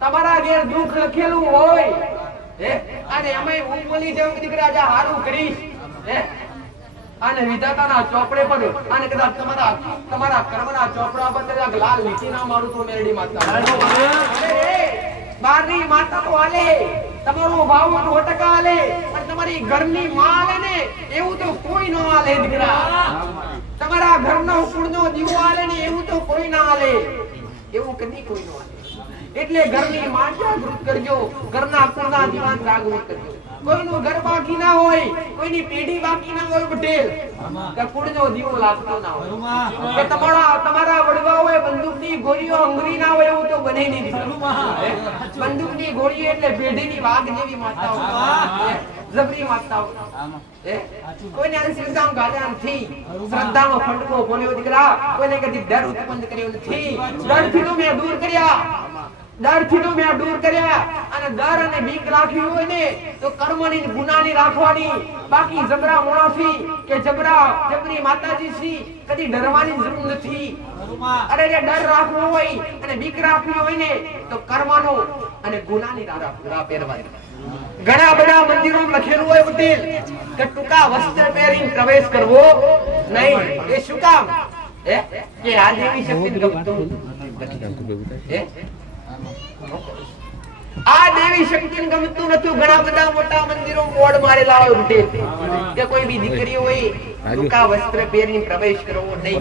તમારા ઘેર દુઃખ લખેલું હોય હે અને અમે હું બોલી જાઉં કે દીકરા જા હારું કરીશ હે અને વિધાતાના ચોપડે પર અને કદાચ તમારા કર્મના ચોપડા પર કદાચ લાલ લીટી ના મારું તો મેરડી માતા બારની માતા તો હાલે તમારો ભાવ 100% હાલે પણ તમારી ઘરની માં હાલે ને એવું તો કોઈ ન હાલે દીકરા તમારા ઘરનો કુળનો દીવો હાલે ને એવું તો કોઈ ના હાલે એવું કદી કોઈ ન હાલે એટલે ઘરની માં જાગૃત કરજો ઘરના કુળના દીવાન જાગૃત કરજો કોઈનું ઘર બાકી ના હોય કોઈની પેઢી બાકી ના હોય પટેલ કે કુળનો દીવો લાગતો ના હોય કે તમારા વડવાઓએ બંદૂકની ગોળીઓ અંગરી ના હોય એવું તો બને નહીં બંદૂકની ગોળી એટલે પેઢીની વાઘ જેવી માતાઓ જબરી માતાઓ કોઈને અંધશ્રદ્ધામાં ગાળ્યા નથી શ્રદ્ધાનો ખંડકો બોલ્યો દીકરા કોઈને કદી ડર ઉત્પન્ન કર્યો નથી ડરથી તો મેં દૂર કર્યા ડરથી તો મેં દૂર કર્યા અને ડર અને બીક રાખવી હોય ને તો કર્મની ગુનાની રાખવાની બાકી જબરા મોણાથી કે જબરી માતાજી થી કદી ડરવાની જરૂર નથી અરે જે ડર રાખવો હોય અને બીક રાખવી હોય ને તો કર્મનો અને ગુનાની રાહ પહેરવાની ઘણા બધા મંદિરોમાં લખેલું હોય પટેલ કે ટૂંકા વસ્ત્ર પહેરીને પ્રવેશ કરવો નહીં એ શું કામ કે આ દેવી શક્તિ ગમતું આ દેવી શક્તિને ગમતું નથી ઘણા બધા મોટા મંદિરો બોર્ડ મારેલા હોય પટેલ કે કોઈ બી દીકરી હોય ટૂંકા વસ્ત્ર પહેરીને પ્રવેશ કરવો નહીં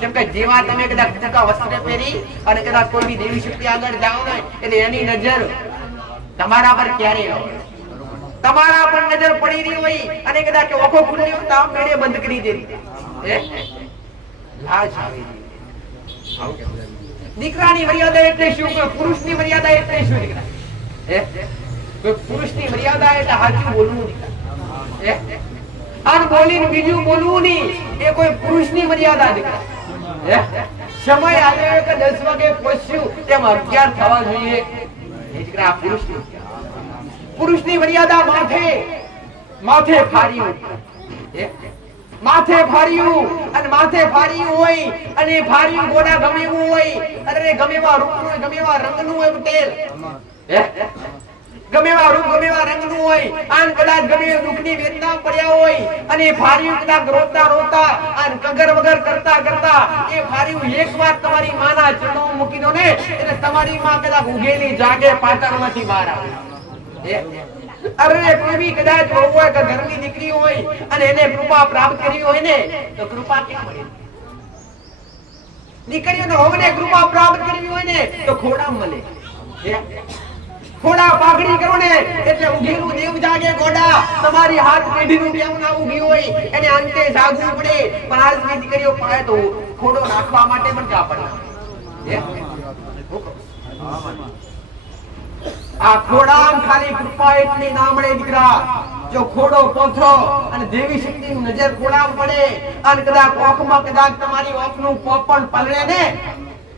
જેમ કે જેવા તમે કદાચ ટૂંકા વસ્ત્ર પહેરી અને કદાચ કોઈ બી દેવી શક્તિ આગળ જાઓ ને એટલે એની નજર તમારા પર ક્યારે તમારા પર નજર પડી રહી હોય અને કદાચ ઓખો ખુલ્લી હોય તો આમ મેળે બંધ કરી દેતી લાજ આવી દીકરાની મર્યાદા એટલે શું કોઈ પુરુષની મર્યાદા એટલે શું દીકરા કોઈ પુરુષની મર્યાદા એટલે સાચું બોલવું દીકરા અને બોલીને બીજું બોલવું નહીં એ કોઈ પુરુષની મર્યાદા દીકરા સમય આવ્યો કે 10 વાગે પહોંચ્યું તેમ 11 થવા જોઈએ દીકરા પુરુષની મર્યાદા માથે ફાર્યું અને માથે ફાર્યું હોય અને ફાર્યું ગોડા ગમે એવું હોય અરે ગમે એવા રૂપનું ગમે એવા રંગનું હોય પટેલ ગમે એવા રૂપ ગમે એવા રંગનું હોય આન કદાચ ગમે દુઃખની વેદના પડ્યા હોય અને ફાર્યું કદાચ રોતા આન કગર વગર કરતા એ ફાર્યું એકવાર તમારી માના ચરણો મૂકી દો ને એટલે તમારી માં કદાચ ઉગેલી જાગે પાટણમાંથી બહાર આવે અરે કોઈ બી કદાચ હોય કે ઘરની દીકરી હોય અને એને કૃપા પ્રાપ્ત કરી હોય ને તો કૃપા કેમ મળે દીકરીઓને હોવને કૃપા પ્રાપ્ત કરવી હોય ને તો ખોડા મળે ખોડા પાઘડી કરો ને એટલે ઉઘેલું દેવ જાગે ગોડા તમારી હાથ પેઢીનું બેવ ના ઉગી હોય એને અંતે જાગવું પડે પણ આજની દીકરીઓ પાએ તો ખોડો નાખવા માટે પણ જા પડે આ ખોડા ખાલી કૃપા એટલી ના મળે દીકરા જો ખોડો પોથરો અને દેવી શક્તિની નજર ખોડા પડે અને કદાચ ઓખમાં કદાચ તમારી ઓખનું પોપણ પલળે ને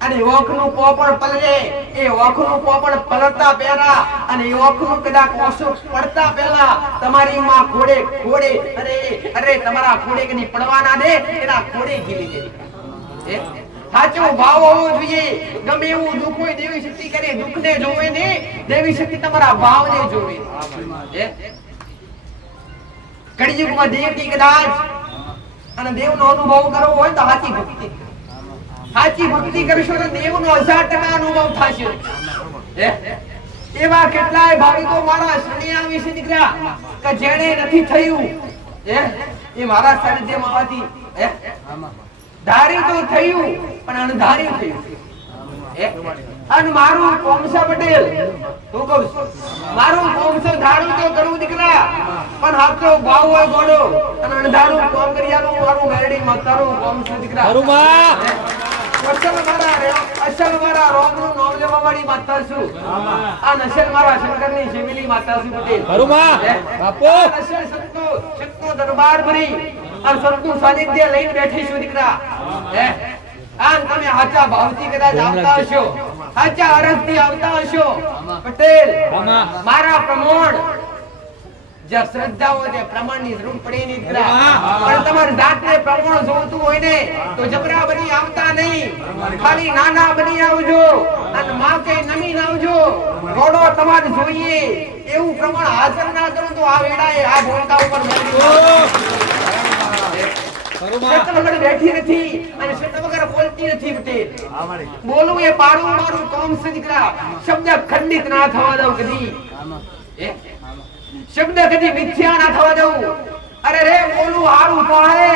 અને ઓખનું પોપણ પલળે એ ઓખનું પોપણ પલળતા પહેલા અને એ ઓખનું કદાચ ઓછું પડતા પહેલા તમારી માં ખોડે અરે તમારા ખોડે કદી પડવાના દે એના ખોડે ગીલી દે દીકરા સાચો ભાવ હોવો જોઈએ ગમે એવું દુઃખ હોય દેવી શક્તિ કરે દુઃખને જોવે ને દેવી શક્તિ તમારા ભાવને જોવે કળિયુગમાં દેવની કદાચ અને દેવનો અનુભવ કરવો હોય તો સાચી ભક્તિ કરશો તો દેવનો 1000% અનુભવ થશે એવા કેટલાય ભાવિકો મારા શરણે વિશે દીકરા કે જેને નથી થયું એ મારા સાનિધ્યમાં આવતી ધારી તો થયું પણ અણધારી થયું અને મારું કોમસા પટેલ તું કહું મારું કોમસો ધારું તો કરું દીકરા પણ હાથો ભાવ હોય ગોડો અને અણધારું કોમ કર્યાનું મારું મેરડી માતારું કોમસો દીકરા અસલ મારા રોગનું નામ લેવા વાળી માતા છું આ નસલ મારા શંકરની શિવલી માતા છું પટેલ અસલ સંતો દરબાર ભરી અને સંતનું સાનિધ્ય લઈને બેઠી છું દીકરા આમ તમે હાચા ભાવથી કદાચ આવતા હશો હાચા અરજથી આવતા હશો પટેલ મારા પ્રમાણ જે શ્રદ્ધા હોય તે પ્રમાણની જરૂર પડે નહીં દીકરા પણ તમારે જાતને પ્રમાણ જોતું હોય ને તો જબરા બની આવતા નહીં ખાલી નાના બની આવજો અને માં કે નમીન આવજો પ્રમાણ જોઈએ એવું પ્રમાણ હાજર ના કરો તો આ વેડાએ આ ભોળકા ઉપર શબ્દ વગર બેઠી નથી અને શબ્દ વગર બોલતી નથી પટેલ. બોલવું એ પાડું મારું કામ છે દીકરા. શબ્દ ખંડિત ના થવા દઉં કદી. શબ્દ કદી મિથ્યા ના થવા દઉં. અરે રે બોલવું હારું થાય.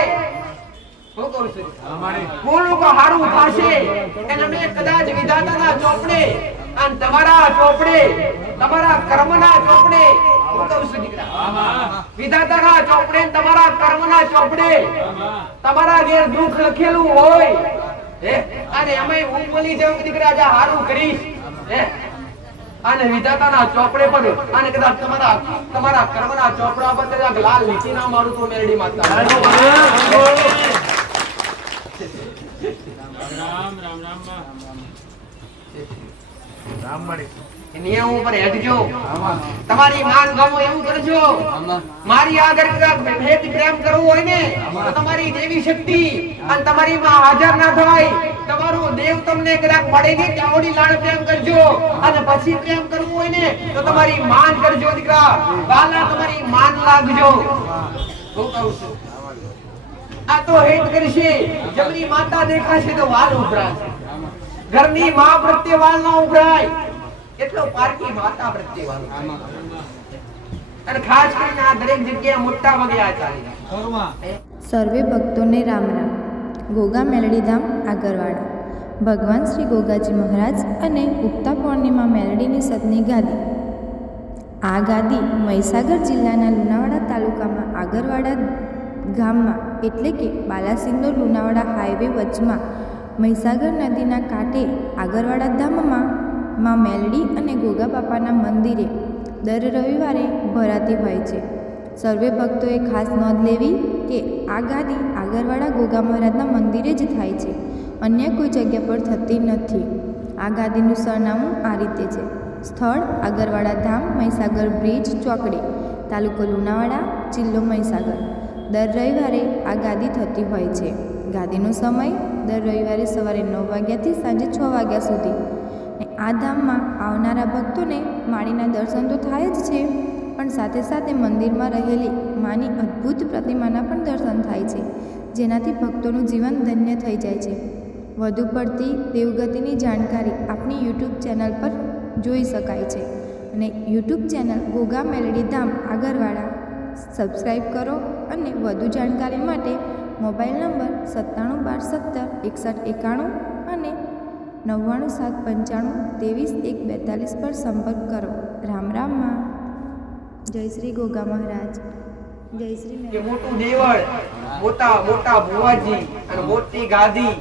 હું કહું છું બોલવું કો હારું થાશે એને મેં કદાચ વિધાતાના ચોપડે અને તમારા ચોપડે તમારા કર્મના ચોપડે હું કહું છું દીકરા વિધાતાના ચોપડે તમારા કર્મના ચોપડે તમારા ઘેર દુઃખ લખેલું હોય અને અમે હું બોલી જાઉં કે દીકરા આજે હારું કરીશ અને વિધાતાના ચોપડે પર અને કદાચ તમારા કર્મના ચોપડા પર કદાચ લાલ લીટી ના મારું તો મેરડી માતા રામ રામ રામ નિયમ ઉપર હેડજો. તમારી માન ગમો એવું કરજો. મારી આગળ ભેટ પ્રેમ કરવું હોય ને તો તમારી દેવી શક્તિ અને તમારી માં હાજર ના થાય. તમારો દેવ તમને કદાચ મળે ને ત્યાંથી લાડ પ્રેમ કરજો અને પછી પ્રેમ કરવું હોય ને તો તમારી માન કરજો દીકરા. વાલા તમારી માન લાગજો. હું કહું છું આ તો હેત કરશે જમની માતા દેખાશે તો વાલ ઉભરાશે. ઘરની માં પ્રત્યે વાલ ન ઉભરાય એટલો પારકી માતા પ્રત્યે વાલ. અને ખાસ કરીને આ દરેક જગ્યાએ મોટા ભાગે આ ચાલે. સર્વે ભક્તોને રામ રામ. ગોગા મેલડી ધામ આગરવાડા. ભગવાન શ્રી ગોગાજી મહારાજ અને ઉગતા પૂર્ણિમા મેલડીની સતની ગાદી. આ ગાદી મહીસાગર જિલ્લાના લુણાવાડા તાલુકામાં આગરવાડા ગામમાં એટલે કે બાલાસિનોર લુણાવાડા હાઈવે વચમાં મહીસાગર નદીના કાંઠે આગરવાડા ધામમાં માં મેલડી અને ગોગા બાપાના મંદિરે દર રવિવારે ભરાતી હોય છે. સર્વે ભક્તોએ ખાસ નોંધ લેવી કે આ ગાદી આગરવાડા ગોગા મહારાજના મંદિરે જ થાય છે, અન્ય કોઈ જગ્યા પર થતી નથી. આ ગાદીનું સરનામું આ રીતે છે. સ્થળ આગરવાડા ધામ, મહીસાગર બ્રિજ ચોકડી, તાલુકો લુણાવાડા, જિલ્લો મહીસાગર. દર રવિવારે આ ગાદી થતી હોય છે. ગાદીનો સમય દર રવિવારે સવારે 9 વાગ્યાથી સાંજે 6 વાગ્યા સુધી. આ ધામમાં આવનારા ભક્તોને માળીના દર્શન તો થાય જ છે, પણ સાથે સાથે મંદિરમાં રહેલી માની અદ્ભુત પ્રતિમાના પણ દર્શન થાય છે, જેનાથી ભક્તોનું જીવન ધન્ય થઈ જાય છે. વધુ પડતી દેવગતિની જાણકારી આપણી યુટ્યુબ ચેનલ પર જોઈ શકાય છે. અને યુટ્યુબ ચેનલ ગોગા મેલડી ધામ આગરવાડા સબસ્ક્રાઈબ કરો. અને વધુ જાણકારી માટે મોબાઈલ નંબર 9712176191 અને 9975532142 પર સંપર્ક કરો. રામ રામમાં. જય શ્રી ગોગા મહારાજ. જય શ્રી કે મોટું દેવળ, મોટા મોટા ભુવાજી અને મોટી ગાદી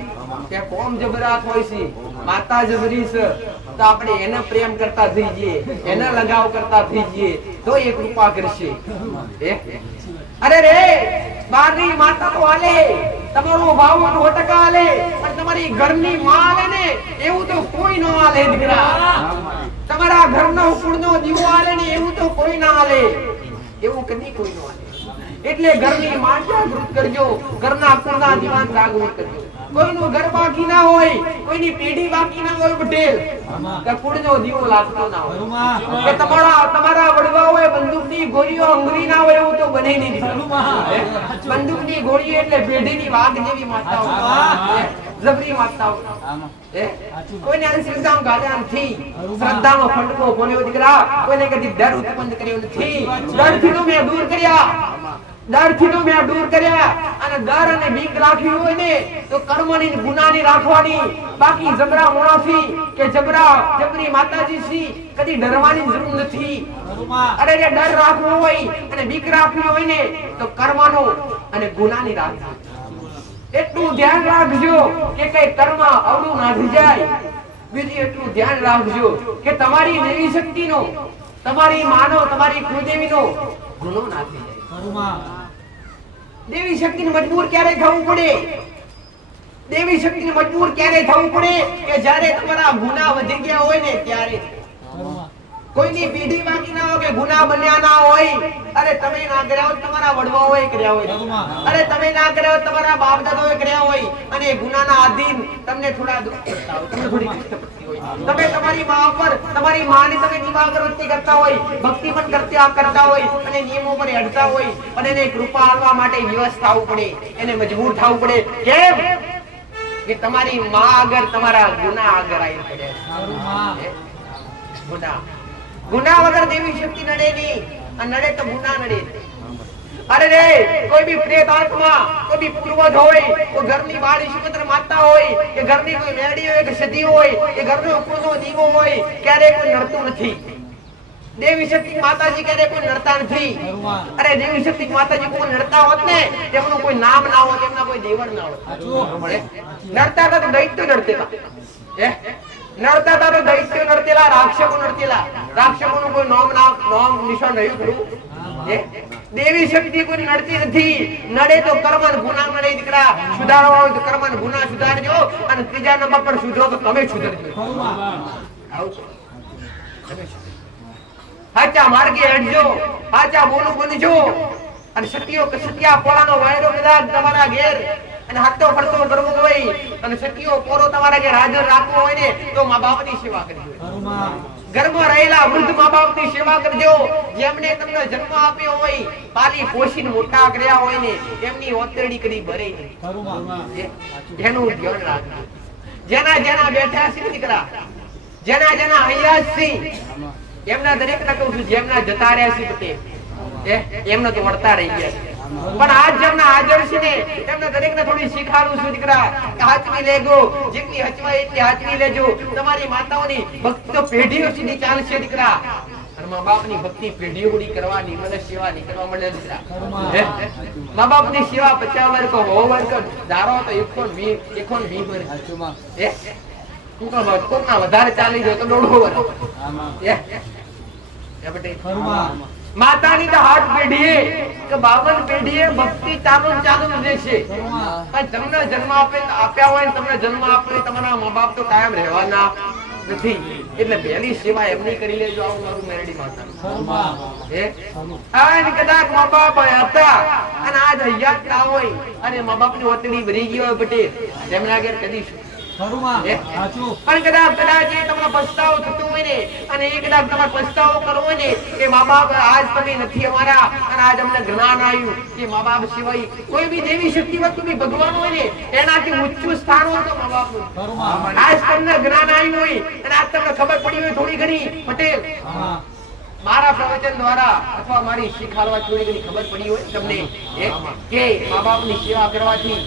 કે કોમ જબરાત હોય છે, માતા જબરી છે, તો આપણે એને પ્રેમ કરતા થઈ જઈએ, એને લગાવ કરતા થઈ જઈએ તો એ કૃપા કરશે. અરે રે બારની માતા તો આલે, તમારો ભાવ 100% આલે, પણ તમારી ઘરની માં આલે ને એવું તો કોઈ ન આલે દીકરા. તમારા ઘરનો કુળનો દીવો આલે ને એવું તો કોઈ ના આલે, એવું કદી કોઈ ન આલે. એટલે ઘરની માં જાગૃત કરજો, ઘરના કુળના દીવાન જાગૃત કરજો. કોઈનું ઘર બાકી ના હોય, કોઈની પેઢી બાકી ના હોય પટેલ, કે કુળનો દીવો લાગતો ના હોય, કે તમારા વડવાઓએ બંદૂકની ગોળીઓ અંગરી ના હોય એવું તો બને નહીં. બંદૂકની ગોળી એટલે પેઢીની વાઘ જેવી માતાઓ, જબરી માતાઓ. કોઈને અંધશ્રદ્ધાઓ ગાળ્યા નથી, શ્રદ્ધાનો ફટકો બોલ્યો દીકરા, કોઈને કદી ડર ઉત્પન્ન કર્યો નથી. ડરથી તો મેં દૂર કર્યા, ડરથી તો મેં દૂર કર્યા. અને ડર અને બીક રાખવી હોય ને તો કર્મની ગુનાની રાખવાની. બાકી જબરા મોણાથી કે જબરી માતાજી થી કદી ડરવાની જરૂર નથી. અરે જે ડર રાખવો હોય અને બીક રાખવી હોય ને તો કર્મનો અને ગુનાની રાખવી. એટલું ધ્યાન રાખજો કે કઈ કર્મ અવળું ના થઈ જાય. બીજું એટલું ધ્યાન રાખજો કે તમારી દેવી શક્તિનો, તમારી માનો, તમારી કુળદેવીનો ગુનો ના થઈ જાય. દેવી શક્તિને મજબૂર ક્યારે થવું પડે? દેવી શક્તિને મજબૂર ક્યારે થવું પડે? કે જ્યારે તમારા ગુના વધી ગયા હોય ને ત્યારે. કોઈની પેઢી બાકી ના હોય કે ગુના બન્યા ના હોય. અરે તમે ના કર્યા હોય, તમારા વડવાઓએ કર્યા હોય. અરે તમે ના કર્યા હોય, તમારા બાપ દાદાઓએ કર્યા હોય. અને ગુનાના આધીન તમને થોડા દુઃખ પડતા હોય, તમને થોડી કષ્ટ પડતી હોય. તમે તમારી માં ઉપર તમારી માને તમે દીવાગરબત્તી કરતા હોય, ભક્તિ પણ કરતા હોય અને નિયમો પર અડતા હોય, અને એને કૃપા આપવા માટે વિવશ થવું પડે, એને મજબૂર થવું પડે. કેમ કે તમારી માં આગળ તમારા ગુનાહ આગળ આવી પડે. ગુનાહ વગર દેવી શક્તિ નડે નહીં, અને નડે તો ગુનાહ નડે. અરે રે કોઈ બી પ્રેત આત્મા, કોઈ બી પૂર્વજ હોય, કોઈ ઘરની બાળી સુપત્ર માતા હોય, કે ઘરની કોઈ મેડી હોય કે સદી હોય, કે ઘરનો ઉપરનો દીવો હોય, ક્યારે કોઈ નડતું નથી. દેવી શક્તિ માતાજી ક્યારે કોઈ નડતા નથી. અરે દેવી શક્તિ માતાજી કોઈ નડતા હોત ને, તેમનું કોઈ નામ ના હોત, તેમના કોઈ દેવળ ના હોત. નડતા હતા તો દૈત્ય નડતેલા, નડતા હતા તો દૈત્ય નડતેલા, રાક્ષસો નડતેલા. રાક્ષસોનું કોઈ નામ નિશાન રહ્યું ખરું? દેવી શક્તિ કોઈ નડતી નથી. નડે તો કર્મ અને ગુનાહ નડે. દીકરા સુધારવા હોય તો કર્મ અને ગુનાહ સુધારજો, અને ત્રીજા નંબર પર સુધરો તો તમે સુધરજો. સાચા માર્ગે હટજો, સાચા બોલું બનજો, અને સત્યા પોળાનો વાયરો કદાચ તમારા ઘેર અને હાથો ફરતો કરવો હોય, અને સત્યો પોરો તમારા ઘેર હાજર રાખવો હોય ને, તો મા બાપની સેવા કરજો. ઘરમાં રહેલા વૃદ્ધ મા બાપની સેવા કરજો. જેમને તમને જન્મ આપ્યો હોય, પાલી પોષીને મોટા કર્યા હોય ને, એમની ઓતરડી કરી ભરે નહીં. એનું ધ્યાન રાખજો. જેના બેઠા છે દીકરા, જેના અહીંયા છે, એમના દરેક ના કહું છું, જેમના જતા રહ્યા છે એમના તો વળતા રહી ગયા છે. પણ આજ જેમના હાજર છે ને, એમને દરેકને થોડી શીખાડું છું દીકરા, કે હાચવી લેજો. જેટલી હચવાય એટલી હાચવી લેજો. તમારી માતાઓની ભક્તિ તો પેઢીઓ સુધી ચાલશે દીકરા, અને મા બાપની ભક્તિ પેઢીઓ સુધી કરવાની, મને સેવા નહીં કરવા મળે દીકરા. મા બાપની સેવા 50 વર્ષ 100 વર્ષ ધારો તો 120 વર્ષ, કોકના વધારે ચાલી જાય તો 150 વર્ષ. માતાની તો 8 પેઢીએ કે 52 પેઢીએ ભક્તિ ચાલુ રહેશે. પણ તમને જન્મ આપ્યા હોય ને, તમને જન્મ આપ્યો, તમારા મા બાપ તો કાયમ રહેવાના નથી. એટલે પહેલી સેવા એમની કરી લેજો. આવું મારું મેરડી માતા કદાચ મા બાપ હતા અને આજ હયાત ના હોય, અને મા બાપ ની ઓતડી ભરી ગઈ હોય પટેલ, તેમના ઘેર કદી પણ કદાચ તમને પસ્તાવો થતો હોય ને, અને એ કદાચ તમારે પસ્તાવો કરવો હોય ને, કે મા બાપ આજ તમે નથી અમારા, અને આજ અમને જ્ઞાન આવ્યું કે મા બાપ સિવાય કોઈ બી દેવી શક્તિ વસ્તુ બી ભગવાન હોય ને, એનાથી ઊંચું સ્થાન હોય તો મા બાપનું. આજ તમને જ્ઞાન આવ્યું હોય, અને આજ તમને ખબર પડી હોય થોડી ઘણી પટેલ, મારા પ્રવચન દ્વારા અથવા મારી શીખાડવા થોડી ઘણી ખબર પડી હોય તમને કે મા બાપની સેવા કરવાથી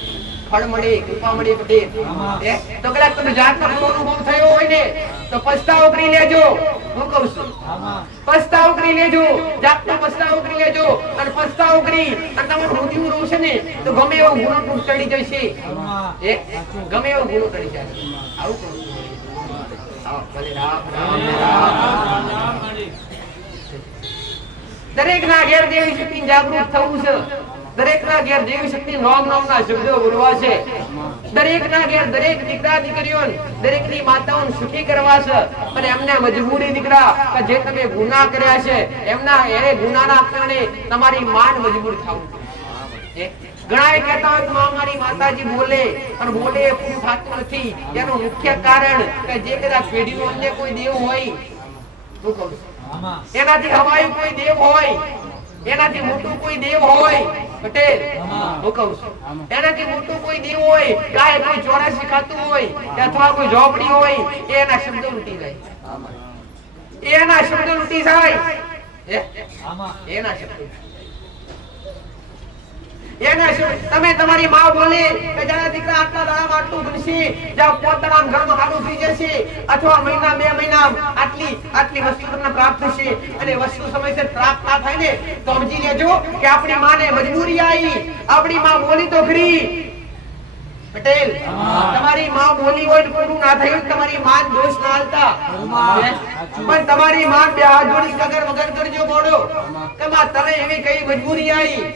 ફળ મળે, કૃપા મળે પટેલ, તો કદાચ તમને જાતનો અનુભવ થયો હોય ને, તો પસ્તાવો કરી લેજો. હું કહું છું, પસ્તાવો કરી લેજો, જાતનો પસ્તાવો કરી લેજો. અને પસ્તાવો કરી અને તમારું હૃદય રોશે ને, તો ગમે એવો ગુનો ટળી જશે. ગમે એવો ગુનો ટળી જશે. આવું કહું છું. દરેક ના ઘેર દેવી શક્તિ જાગૃત થવું છે. દરેક ના ઘેર દેવી શક્તિ નામના શબ્દો બોલવા છે. દરેક ના ઘેર દરેક દીકરા દીકરીઓ, દરેક ની માતાઓને સુખી કરવા છે. અને એમને મજબૂરી દીકરા, કે જે તમે ગુનાહ કર્યા છે, એમના એ ગુનાના કારણે તમારી માન મજબૂર થવું. ઘણા કહેતા હોય કે મારી માતાજી બોલે, અને બોલે એ પૂરું થતું નથી. એનું મુખ્ય કારણ કે જે કદાચ પેઢીનો અન્ય કોઈ દેવ હોય, શું કહું, એનાથી હવાયું કોઈ દેવ હોય, એનાથી મોટું કોઈ દેવ હોય પટેલ, હું કહું છું, એનાથી મોટું કોઈ દેવ હોય, કાંઈ કોઈ 84 ખાતું હોય, અથવા કોઈ ઝોપડી હોય, એના શબ્દો લૂટી જાય. એના શબ્દો લૂટી જાય. એના શબ્દો તમે તમારી માં બોલે કે જાણે દીકરા આટલા દાડામાં આટલું બનશે, જાવ પોતાના ઘરમાં ખાડું થઈ જશે, અથવા મહિના 2 મહિના આટલી વસ્તુ તમને પ્રાપ્ત થશે. અને વસ્તુ સમયસર પ્રાપ્ત ના થાય ને, તો સમજી લેજો કે આપણી માને મજબૂરી આવી. આપણી માં બોલી તો ખરી પટેલ, તમારી માં બોલી હોય પૂરું ના થયું, તમારી માં દોષ ના હાલતા. પણ તમારી માં બે હાથ જોડી કગર વગર કરજો બોલો કે માં તને એવી કઈ મજબૂરી આવી,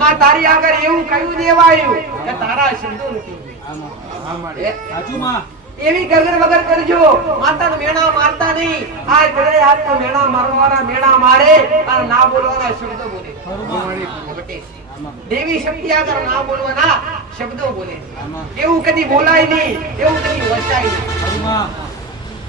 માં તારી આગળ એવું કયું દેવાયું કે તારા શબ્દો નથી. એવી ગરગર વગર કરજો. માતાને મેણા મારતા નહીં. આ ગળે હાથનો મેણા મારવાના મેણા મારે, અને ના બોલવાના શબ્દો બોલે. દેવી શક્તિ આગળ ના બોલવાના શબ્દો બોલે. એવું કદી બોલાય નહીં, એવું કદી વચાય નહીં.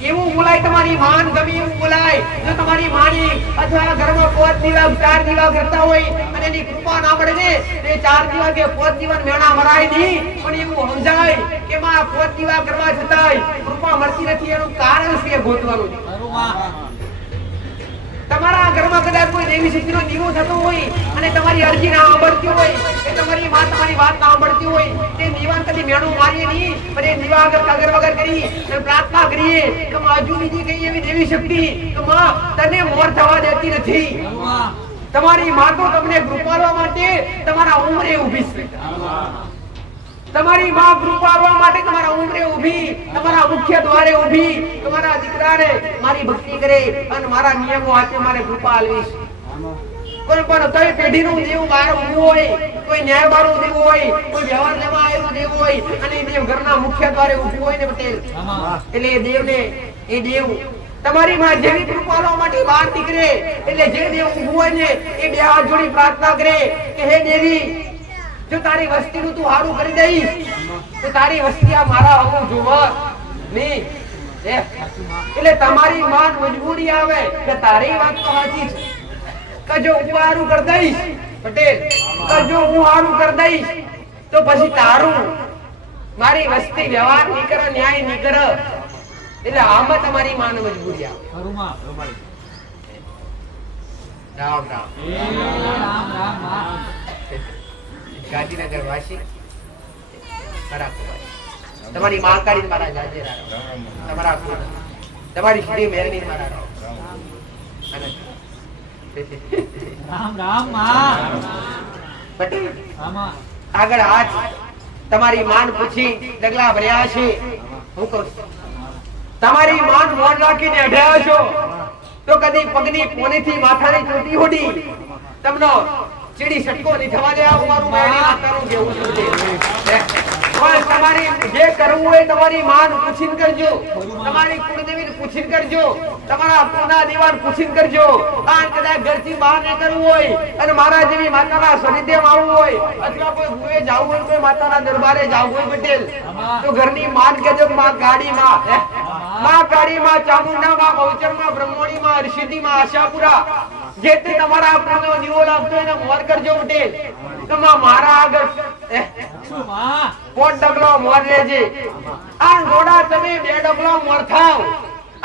એવું બોલાય, તમારી માન ગમે એવું બોલાય. જો તમારી માની અથવા ઘરમાં 5 દીવા 4 દીવા કરતા હોય અને એની કૃપા ના મળે ને, તે 4 દીવા કે 5 દીવા મેણા મરાય નહીં, પણ એવું સમજાય કે માં 5 દીવા કરવા છતાંય કૃપા મળતી નથી, એનું કારણ છે ગોતવાનું. તમારા ઘરમાં કદાચ કોઈ દેવી શક્તિનો દીવો થતો હોય અને તમારી અરજી ના સાંભળતી હોય, કે તમારી માં તમારી વાત ના સાંભળતી હોય, તે દીવાન કદી મેણું મારીએ નહીં, પણ એ દીવા આગળ વગર કરી અને પ્રાર્થના કરીએ કે માં હજુ બીજી કઈ એવી દેવી શક્તિ કે માં તને મોર થવા દેતી નથી. તમારી માં તો તમને કૃપાળવા માટે તમારા ઉંમરે ઊભી છે. તમારી માં કૃપાળવા માટે તમારા ઉંમરે ઊભી, તમારા મુખ્ય દ્વારે ઊભી, તમારા દીકરાને મારી ભક્તિ કરે અને મારા નિયમો હાથે મારે કૃપા આલવીશ. કોઈ પણ કઈ પેઢીનું દેવ બહાર ઊભું હોય, કોઈ ન્યાય બારું દેવ હોય, કોઈ વ્યવહાર લેવા આવેલું દેવ હોય અને એ દેવ ઘરના મુખ્ય દ્વારે ઊભું હોય ને પટેલ, એટલે એ દેવને એ દેવ તમારી માં જેવી કૃપાળવા માટે બહાર નીકળે, એટલે જે દેવ ઊભું હોય ને એ બે હાથ જોડી પ્રાર્થના કરે કે હે દેવી, જો તારી વસ્તીનું તું હારું કરી દઈશ તો તારી વસ્તી આ મારા હમું જોવા નહીં. એટલે તમારી માન મજબૂરી આવે કે તારી વાત તો સાચી છે, કે જો હું હારું કરી દઈશ પટેલ, કે જો હું હારું કરી દઈશ તો પછી તારું મારી વસ્તી વ્યવહાર નહીં કરે, ન્યાય નહીં કરે. એટલે આમાં તમારી માન મજબૂરી આવે. રામ રામ. ગાંધીનગર વાસી તમારી માં કાઢી મારા જાજે તમારા તમારી શ્રી મેરણી મારા રામ રામ માં પટેલ. આગળ આજ તમારી માન પૂછી ડગલા ભર્યા છે. હું કહું તમારી માન મોન રાખીને અઢ્યા છો તો કદી પગની પોનીથી માથાની ચોટી હોડી તમને ચીડી સટકો નહીં થવા દે. મારું મેરણી માતાનું કેવું છે. પણ તમારી જે કરવું હોય તમારી માન પૂછીને કરજો, તમારી કુળદેવીને પૂછીને કરજો, તમારા કુળના દીવાન પૂછીને કરજો. આ કદાચ ઘરથી બહાર ન કરવું હોય અને મારા જેવી માતાના સાનિધ્યમાં આવવું હોય અથવા કોઈ ગુએ જાવું હોય, કોઈ માતાના દરબારે જાવું હોય પટેલ, તો ઘરની માન કહેજો માં કાળીમાં, માં કાળીમાં, ચામુંડામાં, બહુચરમાં, બ્રહ્મણીમાં, ઋષિદીમાં, આશાપુરા જે તે તમારા પૂર્ણો દીવો લાગતો એને મોર કરજો પટેલ. કમા મારા આગળ પોટ ડગલો મોર લેજે. આ ઘોડા તમે 2 ડગલો મોર થાવ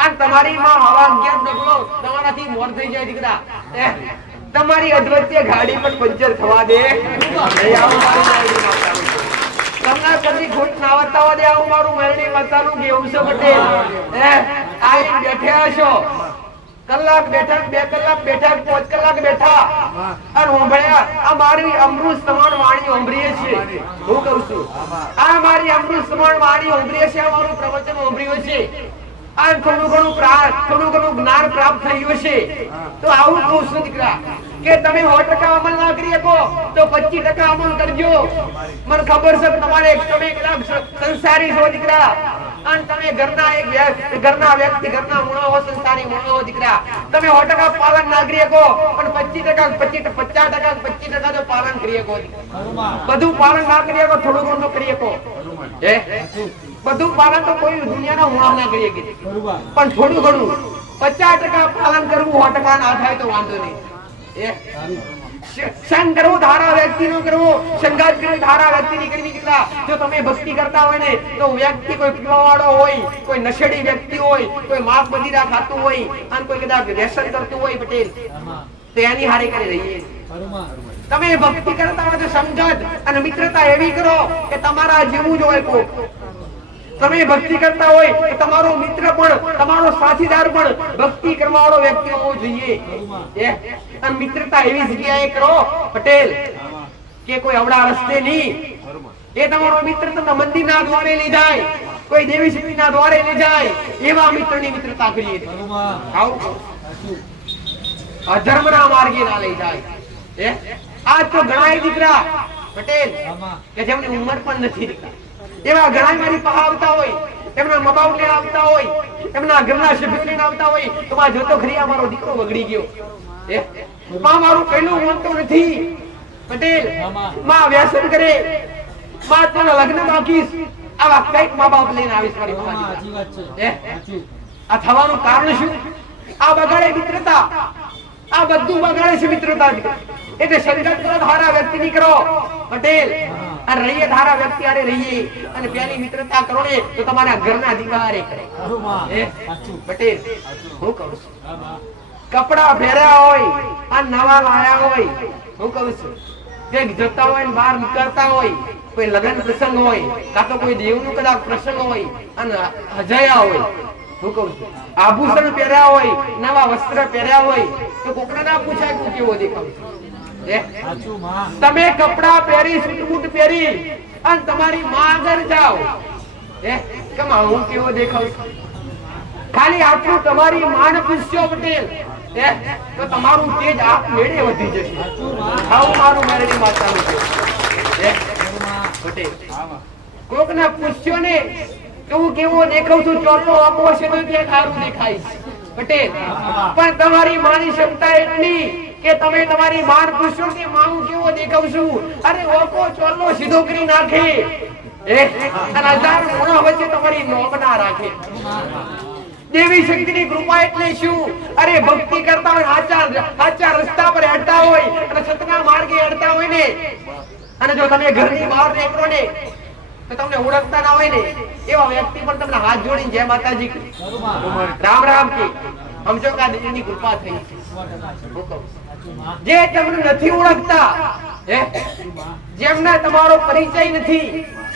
અને તમારી માં હવા 11 ડગલો તમારાથી મોર થઈ જાય દીકરા. તમારી અધવચ્ચે ગાડી પણ પંચર થવા દે. તમને કદી ખોટ ના આવતા દે. આવું મારું મેરણી માતાનું કેવું છે પટેલ. આ બેઠ્યા છો કલાક બેઠા, 2 કલાક બેઠા, 5 કલાક બેઠા અને હોંભળ્યા. આ મારી અમૃત સમાન વાણી હોંભળીએ છે. હું કહું છું આ મારી અમૃત સમાન વાણી હોંભળીએ છે, આ મારું પ્રવચન હોંભળ્યું છે. આ થોડું ઘણું જ્ઞાન પ્રાપ્ત થયું છે. તો આવું કહું છું દીકરા કે તમે 100% અમલ ના કરી શકો તો 25% અમલ કરજો. મને ખબર છે તમારે તમે કદાચ સંસારી છો દીકરા અને તમે ઘરના વ્યક્તિ ઘરના મૂળો હો, સંસારી મૂળો હો દીકરા. તમે 100% પાલન ના કરી શકો પણ 50% 25% તો પાલન કરી શકો. બધું પાલન ના કરી શકો, થોડું ઘણું કરી શકો. બધું પાલન તો કોઈ દુનિયાના મૂળો ના કરી શકે, પણ થોડું ઘણું 50% પાલન કરવું 100% ના થાય તો વાંધો નહીં. સંગ કરવો ધારા વ્યક્તિ નો કરવો, સંગાત કરવો ધારા વ્યક્તિ ની કરવી દીકરા. જો તમે ભક્તિ કરતા હોય ને તો વ્યક્તિ કોઈ પીવાવાળો હોય, કોઈ નશેડી વ્યક્તિ હોય, કોઈ માંસ મદિરા ખાતું હોય અને કોઈ કદાચ વ્યસન કરતું હોય પટેલ, તો એની હારે કરી રહીએ. તમે ભક્તિ કરતા હોય તો સમજત અને મિત્રતા એવી કરો કે તમારા જેવું જ હોય કોક. તમે ભક્તિ કરતા હોય તો તમારો મિત્ર પણ, તમારો સાથીદાર પણ ભક્તિ કરવાવાળો વ્યક્તિ હોવો જોઈએ. અને મિત્રતા એવી જગ્યાએ કરો પટેલ કે કોઈ અવળા રસ્તે નહીં. એ તમારો મિત્ર તમને મંદિરના દ્વારે લઈ જાય, કોઈ દેવી શક્તિના દ્વારે લઈ જાય, એવા મિત્રની મિત્રતા કરીએ. અધર્મના માર્ગે ના લઈ જાય. આ તો ઘણા દીકરા પટેલ કે જેમની ઉંમર પણ નથી દીકરા, એવા ઘણા મારી પાસે આવતા હોય, એમના મબાઉ લઈને આવતા હોય, એમના ઘરના સભ્યો લઈને આવતા હોય, તો માં જોતો ખરી મારો દીકરો બગડી ગયો. માં મારું કઈનું માનતો નથી પટેલ, માં વ્યસન કરે, માં તેના લગ્ન બાકીશ, આવા કઈક મા બાપ લઈને આવીશ મારી પાસે. આ થવાનું કારણ શું? આ બગાડે મિત્રતા, આ બધું બગાડે છે મિત્રતા. એટલે સંગત કરો ધારા વ્યક્તિની કરો પટેલ, અને રહીએ ધારા વ્યક્તિ આરે રહીએ, અને પેલી મિત્રતા કરો ને તો તમારા ઘરના દીવારે કરે પટેલ. હું કહું છું કપડા પહેર્યા હોય આ નવા લાયા હોય, હું કહું છું કે જતા હોય ને બહાર નીકળતા હોય, કોઈ લગ્ન પ્રસંગ હોય કાં તો કોઈ દેવનું કદાચ પ્રસંગ હોય અને હજાયા હોય, હું કહું છું આભૂષણ પહેર્યા હોય, નવા વસ્ત્ર પહેર્યા હોય, તો કોકને ના પૂછાય તું કેવો દેખાવ છે? તમે કપડા પહેરી સૂટ પહેરી અને તમારી માં આગળ જાઓ કે માં હું કેવો દેખાવ છું, ખાલી આટલું તમારી માન પૂછ્યો પટેલ તો તમારું તેજ આપ મેળે વધી જશે. આવું મારું મેરડી માતાનું છે પટેલ. કોકને પૂછ્યો ને કે હું કેવો દેખાવ છું, ચોટલો આપવો છે તો તે સારું દેખાય પટેલ. પણ તમારી માની ક્ષમતા એટલી કે તમે તમારી માન પૂછો કે માં હું કેવો દેખાવ છું, અરે ઓકો ચોટલો સીધો કરી નાખે અને હજાર ગુણો વચ્ચે તમારી નોમ ના રાખે. દેવી શક્તિની કૃપા એટલે શું? અરે ભક્તિ કરતા હોય, સાચા રસ્તા પર હેડતા હોય અને સતના માર્ગે હેડતા હોય ને, અને જો તમે ઘરની બહાર નીકળો ને તો તમને ઓળખતા ના હોય ને એવા વ્યક્તિ પણ તમને હાથ જોડીને જય માતાજી રામ રામ કે સમજો કે દેવીની કૃપા થઈ છે. જે તમને નથી ઓળખતા, જેમને તમારો પરિચય નથી,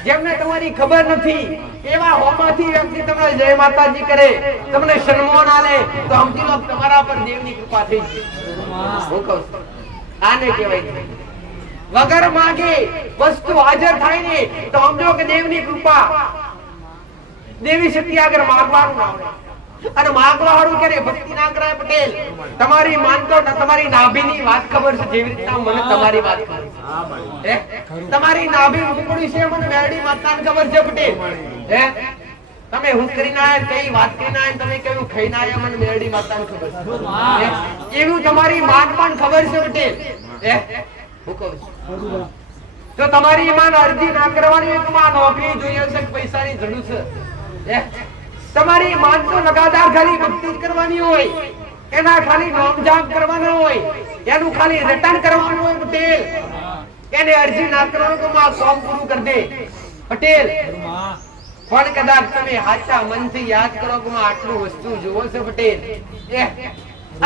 જેમને તમારી ખબર નથી, એવા હોમાંથી વ્યક્તિ તમને જય માતાજી કરે, તમને સન્માન આલે, તો સમજી લો તમારા પર દેવની કૃપા થઈ છે. હું કહું આને કહેવાય વગર માંગે વસ્તુ હાજર થાય ને તો સમજો કે દેવની કૃપા. દેવી શક્તિ આગળ માંગવાનું ના હોય, અને માંગવાવાળું ક્યારે ભક્તિ ના કરાય પટેલ. તમારી માનતો તમારી નાભીની વાત ખબર છે, જેવી રીતના મને તમારી વાત ખબર છે. તમારી નાભી ઉપડી છે મને મેરડી માતાને ખબર છે પટેલ. તમે હું કરીને આયા, કઈ વાત કરીને આયા, તમે કેવું ખાઈને આયા, મને મેરડી માતાને ખબર છે. એવું તમારી માન પણ ખબર છે પટેલ. હું કહું છું તો તમારી માન અરજી ના કરવાની હોય, તમારે નોકરી જોઈએ છે, પૈસાની જરૂર છે, તમારી માન તો લગાતાર ખાલી ભક્તિ કરવાની હોય, એના ખાલી નામ જાપ કરવાનો હોય, એનું ખાલી રટણ કરવાનું હોય પટેલ. એને અરજી ના કરવાનું તો માં કામ પૂરું કરી દે પટેલ. પણ કદાચ તમે સાચા મનથી યાદ કરો કે આટલું વસ્તુ જોવો છે પટેલ,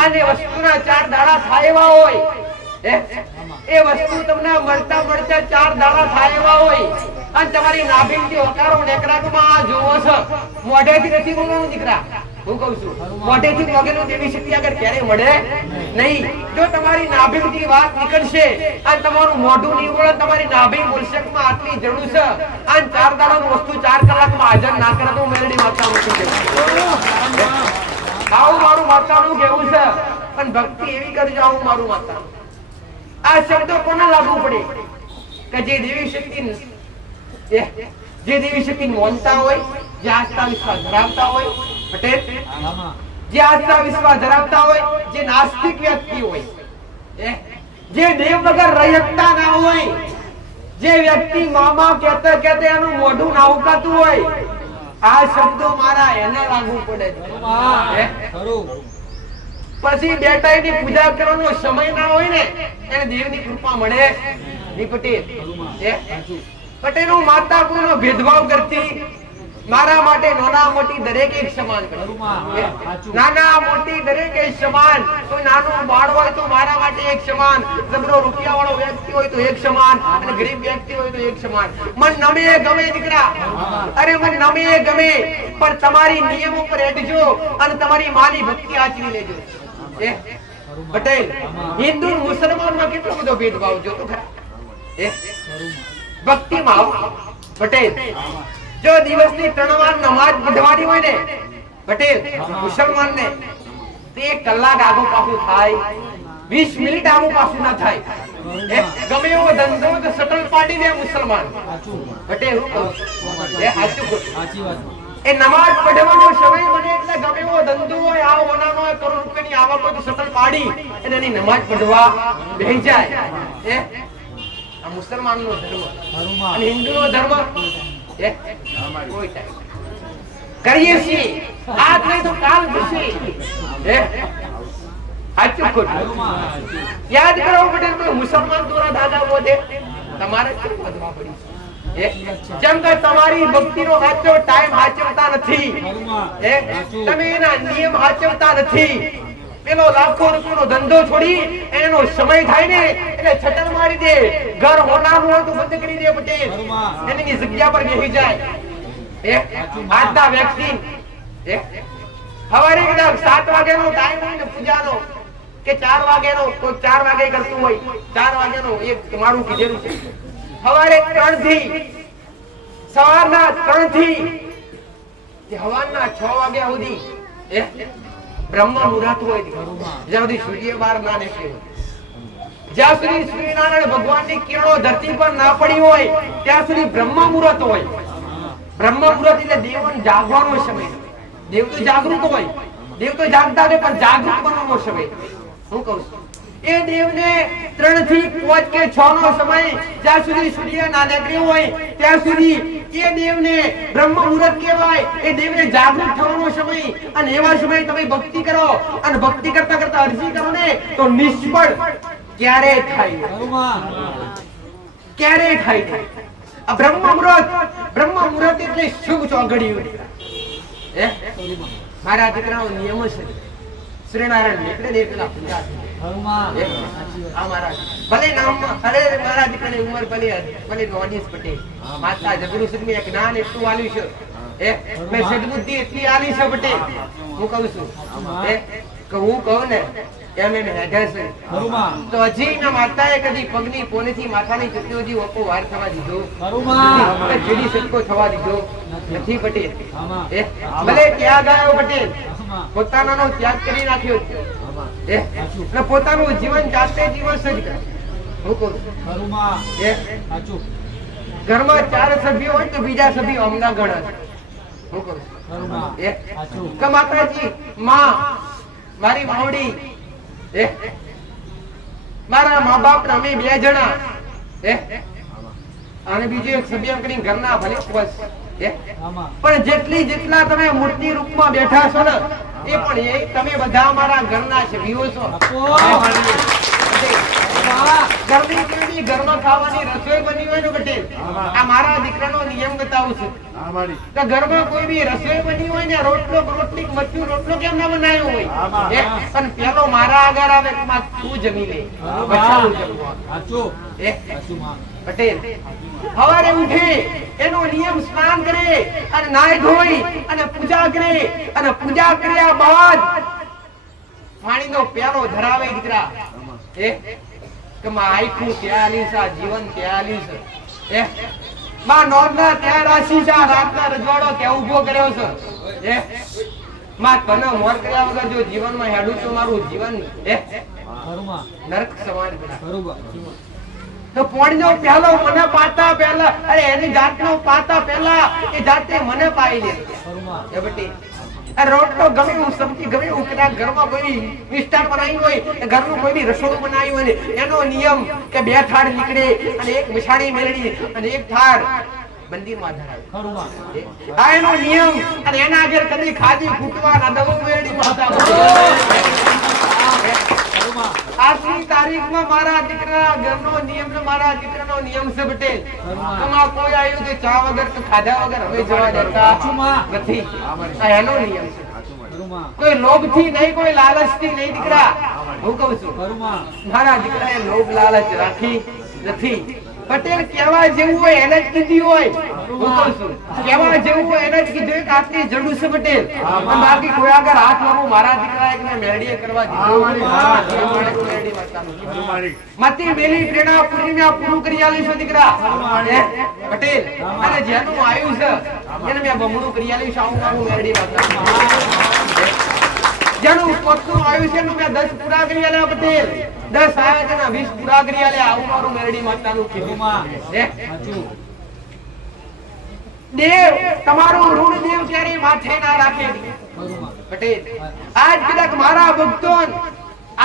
અને વસ્તુના 4 દાડા થાય એવા હોય, એ વસ્તુ તમને મળતા 4 દાડા થાય એવા હોય, અને તમારી નાભીથી હોકારો નેકરામાં જોવો છો, મોઢેથી નથી બોલવાનું દીકરા. હું કહું છું મોઢેથી મોગેલું દેવી શક્તિ આગળ ક્યારે મળે નહીં. જો તમારી નાભીથી વાત નીકળશે અને તમારું મોઢું નહીં બોલે, તમારી નાભી બોલશે કે આટલી જરૂર છે, અને 4 દાડાની વસ્તુ 4 કલાકમાં હાજર ના કરે તો મેરડી માતા મૂકી દે. આવું મારું માતાનું કેવું છે. પણ ભક્તિ એવી કરજો આવું મારું માતા. આ શબ્દો કોને લાગુ પડે કે જે દેવી શક્તિ માનતા હોય, જે આસ્થા વિશ્વાસ ધરાવતા હોય પટેલ, જે આસ્થા વિશ્વાસ ધરાવતા હોય, જે નાસ્તિક વ્યક્તિ હોય, જે દેવ વગર રહી શકતા ના હોય, જે વ્યક્તિ મામા કહેતા કહેતા એનું મોઢું ના ઉકાતું હોય, આ શબ્દો મારા એને લાગુ પડે છે. પછી બેટાઈની પૂજા કરવાનો સમય ના હોય ને એને દેવની કૃપા મળે ની પટેલ. પટેલ હું માતા કોઈનો ભેદભાવ કરતી, મારા માટે નાના મોટી દરેક એક સમાન કરે. નાના મોટી દરેક એક સમાન. કોઈ નાનું બાળ હોય તો મારા માટે એક સમાન, જબરો રૂપિયા વાળો વ્યક્તિ હોય તો એક સમાન, અને ગરીબ વ્યક્તિ હોય તો એક સમાન. મન નમે ગમે દીકરા, અરે મન નમે ગમે, પણ તમારી નિયમો પર હેડજો અને તમારી માની ભક્તિ આચરી લેજો પટેલ. હિન્દુ મુસલમાનમાં કેટલો બધો ભેદભાવ જોતો ખરા. ભક્તિમાં આવો પટેલ. જો દિવસની 3 વાર નમાજ પઢવાની હોય ને પટેલ મુસલમાન ને, તો 1 કલાક આગો પાછું થાય, 20 મિનિટ આગો પાછું ના થાય. ગમે એવો ધંધો તો સટલ પાડી દે મુસલમાન પટેલ. એ નમાજ પઢવાનો સમય મને એટલે ગમે એવો ધંધો હોય, આ હોનાનો હોય, કરોડ રૂપિયાની આવક હોય તો સટલ પાડી અને એની નમાજ પઢવા બેસી જાય. આ મુસલમાનનો ધર્મ અને હિન્દુનો ધર્મ કરીએ છીએ. આજ નહીં તો કાલ થશે હે સાચું ખોટું યાદ કરો પટેલ કોઈ મુસલમાન દ્વારા દાદા બોલે તમારે શું વધવા પડી જેમ કે તમારી ભક્તિનો સાચો ટાઈમ સાચવતા નથી તમે એના નિયમ સાચવતા નથી પેલો લાખો રૂપિયાનો ધંધો છોડી એનો સમય થાય ને એટલે છટલ મારી દે ઘર હોનાનું હોય તો બંધ કરી દે પટેલ એની જગ્યા પર બેસી જાય આજના વેક્સિન સવારે કદાચ 7 વાગ્યાનો ટાઈમ હોય ને પૂજાનો કે 4 વાગ્યાનો કોઈ 4 વાગે કરતું હોય 4 વાગ્યાનો એક તમારું કીધેલું છે સવારે 3 થી સવારના 3 થી સવારના 6 વાગ્યા સુધી બ્રહ્મ મુહૂર્ત હોય જ્યાં સુધી સૂર્ય બહાર ના નીકળે જ્યાં સુધી સૂર્યનારાયણ ભગવાનની કિરણો ધરતી પર ના પડી હોય ત્યાં સુધી બ્રહ્મ મુહૂર્ત હોય બ્રહ્મ મુહૂર્ત એટલે દેવન જાગવાનો સમય દેવ તો જાગૃત હોય દેવ તો જાગતા હોય પણ જાગૃત બનવાનો સમય હું કહું છું એ દેવને 3 થી 5 કે 6 નો સમય જ્યાં સુધી સૂર્ય ના નીકળ્યો હોય ત્યાં સુધી એ દેવને બ્રહ્મ મુહૂર્ત કહેવાય એ દેવને જાગૃત થવાનો સમય અને એવા સમયે તમે ભક્તિ કરો અને ભક્તિ કરતા કરતા અરજી કરો ને તો નિષ્ફળ ક્યારે થાય આ બ્રહ્મ મુહૂર્ત એટલે શુભ ચોઘડિયું મારા દીકરાનો નિયમ છે શ્રીનારાયણ નીકળે ને પેલા પૂજા ભલે નામમાં અરે મારા દીકરાની ઉંમર ભલે નોનીસ પટેલ માતા જગરુ સુધમી એક જ્ઞાન એટલું આલ્યું છે મેં સદબુદ્ધિ એટલી આલી છે પટેલ હું કહું છું કે હું કહું ને એમ હેડે છે તો હજી ના માતાએ કદી પગની પોનેથી માથાની ચુટ્ટીઓથી ઓપો વાર થવા દીધો જેડી સટકો થવા દીધો નથી પટેલ ભલે ત્યાગ આવ્યો પટેલ પોતાનો ત્યાગ કરી નાખ્યો અને પોતાનું જીવન જાતે જીવન સજ કરે હું કહું ઘરમાં 4 સભ્યો હોય તો બીજા સભ્યો અમના ગણા હું કહું કે માતાજી માં મારી માવડી મારા મા બાપ અમે 2 જણા અને બીજો એક સભ્ય કરીને ઘરના ભલે બસ પણ જેટલા તમે મૂર્તિ રૂપમાં બેઠા છો ને એ પણ એ તમે બધા અમારા ઘરના સભ્યો છો ઘરમાં ખાવાની રસોઈ બની હોય ને પટેલ આ મારા દીકરાનો નિયમ બતાવું છું કે ઘરમાં કોઈ બી રસોઈ બની હોય ને રોટલી મરચું રોટલો કેમ ના બનાવ્યો હોય પણ પેલો મારા આગળ આવે તું જમી લે પટેલ સવારે ઉઠે એનો નિયમ સ્નાન કરે અને નાય ધોઈ અને પૂજા કરે અને પૂજા કર્યા બાદ પાણીનો પ્યાલો ધરાવે દીકરા કે માં આખું ત્યાલી છે જીવન ત્યાલી છે માં નોરના ત્યાં રાશી છે રાતના રજવાડો ત્યાં ઉભો કર્યો છે માં તને મોર કર્યા વગર જો જીવનમાં હેડું તો મારું જીવન નરક સમાન બરોબર તો પોણીનો પ્યાલો મને પાતા પહેલા અરે એની જાતનો પાતા પહેલા એ જાતે મને પાઈ લે એ બટી રોટલો ગમે હું સબ્જી ગમે હું કદા ઘરમાં કોઈ મિષ્ટાન બનાવ્યું હોય ઘરનું કોઈ બી રસોડું બનાવ્યું હોય એનો નિયમ કે 2 થાળ નીકળે અને એક મિઠાણી મેળવી અને એક થાળ મંદિરમાં ધરાવે આ એનો નિયમ અને એના આગળ કદી ખાધી ફૂટવા ના દવો મેળવી પાતા આજની તારીખમાં મારા દીકરાના ઘરનો નિયમ ને મારા દીકરાનો નિયમ છે પટેલ તમાર કોઈ આવ્યું તો ચા વગર કે ખાધા વગર હવે જવા દેતા નથી આ એનો નિયમ છે કોઈ લોભથી નહીં કોઈ લાલચથી નહીં દીકરા હું કહું છું મારા દીકરાએ લોભ લાલચ રાખી નથી પટેલ કેવા જેવું હોય એને જ કીધી હોય હું કહું છું કેવા જેવું હોય એને જ કીધું કે આટલી જડું છે પટેલ પણ બાકી કોઈ આગળ હાથ લાવો મારા દીકરા એકને મેળીએ કરવા દીધો મતી મેલી પ્રેરણા પૂરીને પૂરું કરી આલી છો દીકરા પટેલ અને જેનું આવ્યું છે એને મેં બમણું કરી આલી છું આવું મેળડી વાત જેનું પત્તું આવ્યું છે એનું મેં 10 પૂરા કરી આલ્યા પટેલ 10 આવ્યા છે ને 20 પૂરા કરી આલ્યા આવું મારું મેરડી માતાનું કીધું દેવ તમારું ઋણ દેવ ક્યારે માથે ના રાખે પટેલ આજ કદાચ મારા ભક્તો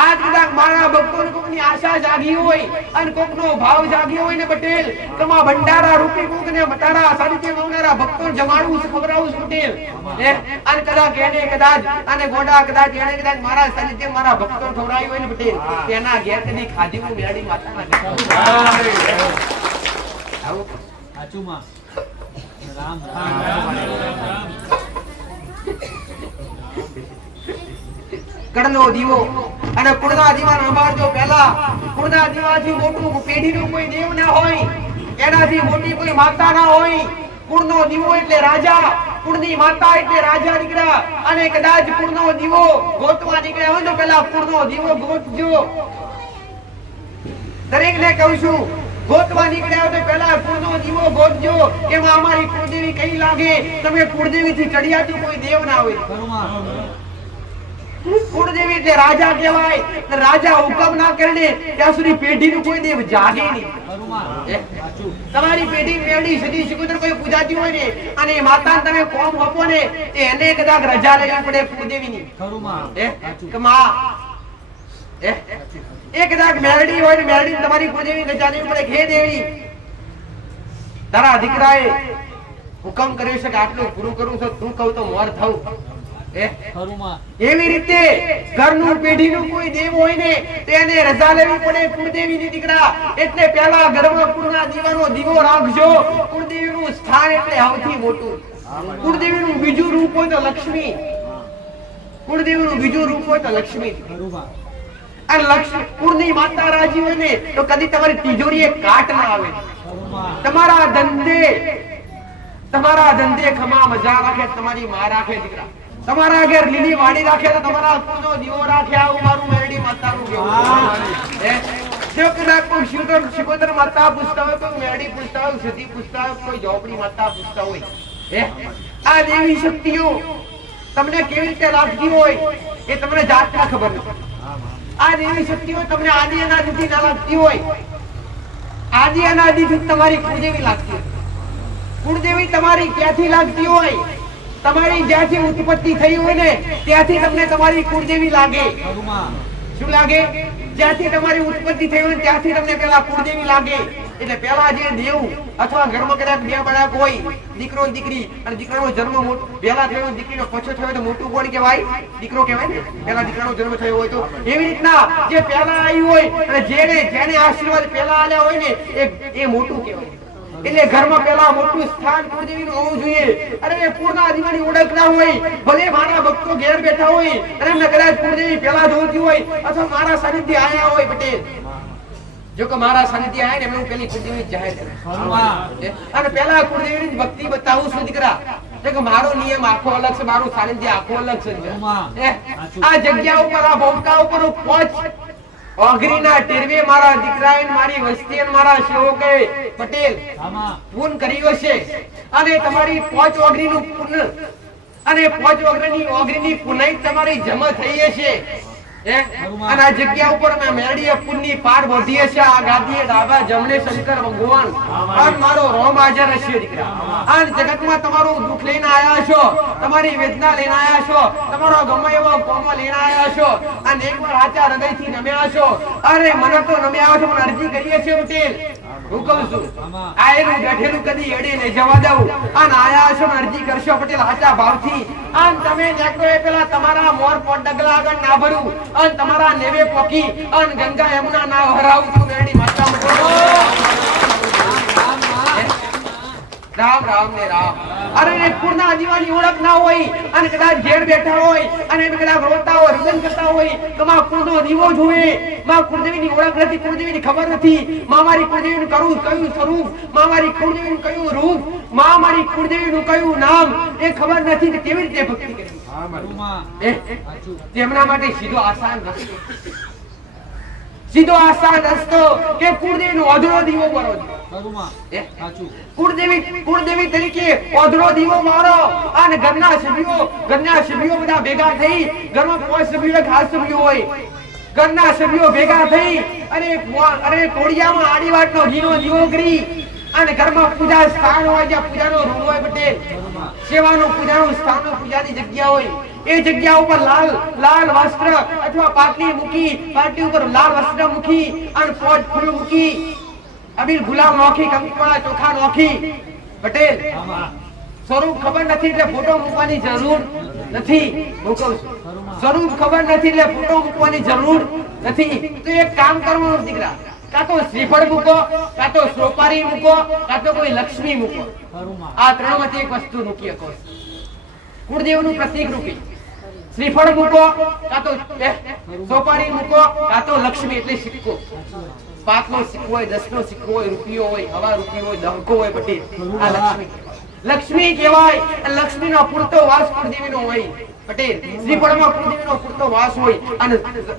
આજ કદાચ મારા ભક્તોને કોકની આશા જાગી હોય અને કોકનો ભાવ જાગ્યો હોય ને પટેલ કમા ભંડારા રૂપી કોકને મતારા સાનિધ્ય આવનારા ભક્તોને જમાડવું છે ખવડાવવું છે પટેલ અને કદાચ એને કદાચ અને ગોડા કદાચ એને કદાચ મારા સાનિધ્ય મારા ભક્તો ખવડાવ્યું હોય ને પટેલ તેના ઘેર કદી ખાધી હું મેળી માતાના આવો સાચું માં રામ કડનો દીવો અને કુળના દીવા સંભાળજો પહેલા કુળના દીવાથી મોટું પેઢીનું કોઈ દેવ ના હોય એનાથી મોટી કોઈ માતા ના હોય કુળનો દીવો એટલે રાજા કુળની માતા એટલે રાજા દીકરા અને કદાચ કુળનો દીવો ગોતવા નીકળ્યા હોય તો પહેલા કુળનો દીવો ગોતજો દરેકને કહું છું ગોતવા નીકળ્યા તો પહેલા કુળનો દીવો ગોતજો એમાં અમારી કુળદેવી કઈ લાગે તમે કુળદેવીથી ચડિયાતું કોઈ દેવ ના હોય કુળદેવી એટલે રાજા કહેવાય રાજા હુકમ ના કરે ત્યાં સુધી પેઢીનું કોઈ દેવ જાગે નહીં તમારી પેઢી મેળી સદી સિકુદર કોઈ પૂજાતી હોય ને અને માતા તમે કોમ આપો ને એને કદાચ રજા લેવી પડે કુળદેવીની કમા એક કદાચ મેરડી હોય ને મેરડી તમારી કુળદેવી રજા લેવી પડે હે દેવી તારા દીકરાએ હુકમ કર્યો છે કે આટલું પૂરું કરું છું તું કહું તો મોર થઉં એવી રીતે ઘરનું પેઢીનું કોઈ દેવ હોય ને તેને રજા લેવી પડે કુળદેવીની દીકરા એટલે પહેલા ઘરમાં કુળના દીવાનો દીવો રાખજો કુળદેવીનું સ્થાન એટલે સૌથી મોટું કુળદેવીનું બીજું રૂપ હોય તો લક્ષ્મી કુળદેવીનું બીજું રૂપ હોય તો લક્ષ્મી અને લક્ષ્મી કુળની માતા રાજી હોય ને તો કદી તમારી તિજોરીએ કાટ ના આવે તમારા ધંધે ખમા મજા રાખે તમારી માં રાખે દીકરા તમારા ઘેર લીલી વાડી રાખે તો તમારા કુળનો દીવો રાખે આવું મારું મેરડી માતાનું કેવું જો કદાચ કોઈ શિકોતર માતા પૂછતા હોય કોઈ મેરડી પૂછતા હોય સતી પૂછતા હોય કોઈ ઝોપડી માતા પૂછતા હોય આ દેવી શક્તિઓ તમને કેવી રીતે લાગતી હોય એ તમને જાતના ખબર નથી આ દેવી શક્તિઓ તમને આદિ અનાદિથી ના લાગતી હોય આદિ અનાદિથી તમારી કુળદેવી લાગતી કુળદેવી તમારી ક્યાંથી લાગતી હોય તમારી જ્યાંથી ઉત્પત્તિ થઈ હોય ને ત્યાંથી તમને તમારી કુળદેવી લાગે શું લાગે જ્યાંથી તમારી ઉત્પત્તિ થઈ હોય ત્યાંથી તમને પેલા કુળદેવી લાગે એટલે પેલા જે દેવ અથવા ઘરમાં કદાચ બે બાળક હોય દીકરો અને દીકરી અને દીકરાનો જન્મ પેલા થયો દીકરીનો પછો થયો તો મોટું કોણ કહેવાય દીકરો કહેવાય ને પેલા દીકરાનો જન્મ થયો હોય તો એવી રીતના જે પેલા આવ્યું હોય અને જેને આશીર્વાદ પેલા આલ્યા હોય ને એ મોટું કહેવાય એટલે ઘરમાં પેલા મોટું સ્થાન કુળદેવીનું હોવું જોઈએ અરે પૂર્ણા દીવાની ઓળખ ના હોય ભલે મારા ભક્તો ઘેર બેઠા હોય અને એમને કદાચ કુળદેવી પેલા જોતી હોય અથવા મારા સાનિધ્ય આયા હોય પટેલ જો કે મારા સાનિધ્ય આયા ને એમને પેલી કુળદેવી જાહેર કરે અને પેલા કુળદેવીની ભક્તિ બતાવું છું દીકરા કે મારો નિયમ આખો અલગ છે મારું સાનિધ્ય આખો અલગ છે આ જગ્યા ઉપર આ ભોમકા ઉપર પહોંચ ઓગરીના ટેરવે મારા દીકરાએ મારી વસ્તી અને મારા સેવકે પટેલ પૂન કર્યો છે અને તમારી પાંચ ઓગરીનું પૂન અને પાંચ ઓગરીની પુનાઈ તમારી જમા થઈ છે અને આ જગ્યા ઉપર મે મેરડીએ પુનની પાર બોધીએ છે આ ગાદીએ ડાબા જમણે શંકર ભગવાન અને મારો રોમ હાજર છે દીકરા આ જગતમાં તમારું દુઃખ લઈને આયા છો તમારી વેદના લઈને આયા છો તમારો ગમે એવો કોમો લઈને આયા છો અને એકવાર આચા હૃદયથી નમ્યા છો અરે મને તો નમ્યા છો પણ અરજી કરીએ છે પટેલ હું કહું છું આ એનું બેઠેલું કદી એડે નહીં જવા દઉં અને આયા છો અરજી કરશો પટેલ આચા ભાવથી અને તમે નેકરો એ પેલા તમારા મોર પોટ ડગલા આગળ ના ભરું અને તમારા નેવે પોકી અને ગંગા યમુના ના હરાવું છું મેરડી માતા રામ રામ ને રામ અરે પૂર્ણા દીવાની ઓળખ ના હોય અને કદાચ ઘેર બેઠા હોય અને કદાચ રોતા હોય રુદન કરતા હોય તો માં કુળનો દીવો જોવે માં કુળદેવીની ઓળખ નથી કુળદેવીની ખબર નથી માં મારી કુળદેવીનું કયું સ્વરૂપ માં મારી કુળદેવીનું કયું રૂપ માં મારી કુળદેવીનું કયું નામ એ ખબર નથી કે કેવી રીતે ભક્તિ કરવી તેમના માટે સીધો આસાન રસ્તો કે કુળદેવીનો અધૂરો દીવો કરો કુળદેવી તરીકે અધૂરો દીવો મારો અને ઘરના સભ્યો બધા ભેગા થઈ ઘરમાં 5 સભ્યો ખાસ સભ્યો હોય ઘરના સભ્યો ભેગા થઈ અને કોડિયામાં આડીવાટનો ઘીનો દીવો કરી અને ઘરમાં પૂજા સ્થાન હોય જ્યાં પૂજાનો રૂમ હોય પટેલ સેવાનું પૂજાનું સ્થાન પૂજાની જગ્યા હોય એ જગ્યા ઉપર લાલ લાલ વસ્ત્ર અથવા પાટલી મૂકી, પાટલી ઉપર લાલ વસ્ત્ર મૂકી અને પોટ ફૂલ મૂકી, અબીલ ગુલાબ નોખી, કંકુવાળા ચોખા નોખી. પટેલ સ્વરૂપ ખબર નથી એટલે ફોટો મૂકવાની જરૂર નથી. હું કહું છું સ્વરૂપ ખબર નથી એટલે ફોટો મૂકવાની જરૂર નથી. તો એક કામ કરવાનું દીકરા, કાં તો શ્રીફળ મૂકો, કાં તો સોપારી મૂકો, કાં તો કોઈ લક્ષ્મી મૂકો. આ ત્રણમાંથી એક વસ્તુ મૂકી શકો. કુળદેવનું પ્રતીક રૂપી શ્રીફળ મૂકો, કાં તો સોપારી મૂકો, કાં તો લક્ષ્મી એટલે સિક્કો. 5 નો સિક્કો હોય, 10 નો સિક્કો હોય, રૂપિયો હોય, હવા રૂપિયો હોય, દહકો હોય. પટેલ આ લક્ષ્મી લક્ષ્મી કહેવાય. લક્ષ્મીનો પૂરતો વાસ કુળદેવીનો હોય. પટેલ શ્રીફળમાં કુળદેવીનો પૂરતો વાસ હોય અને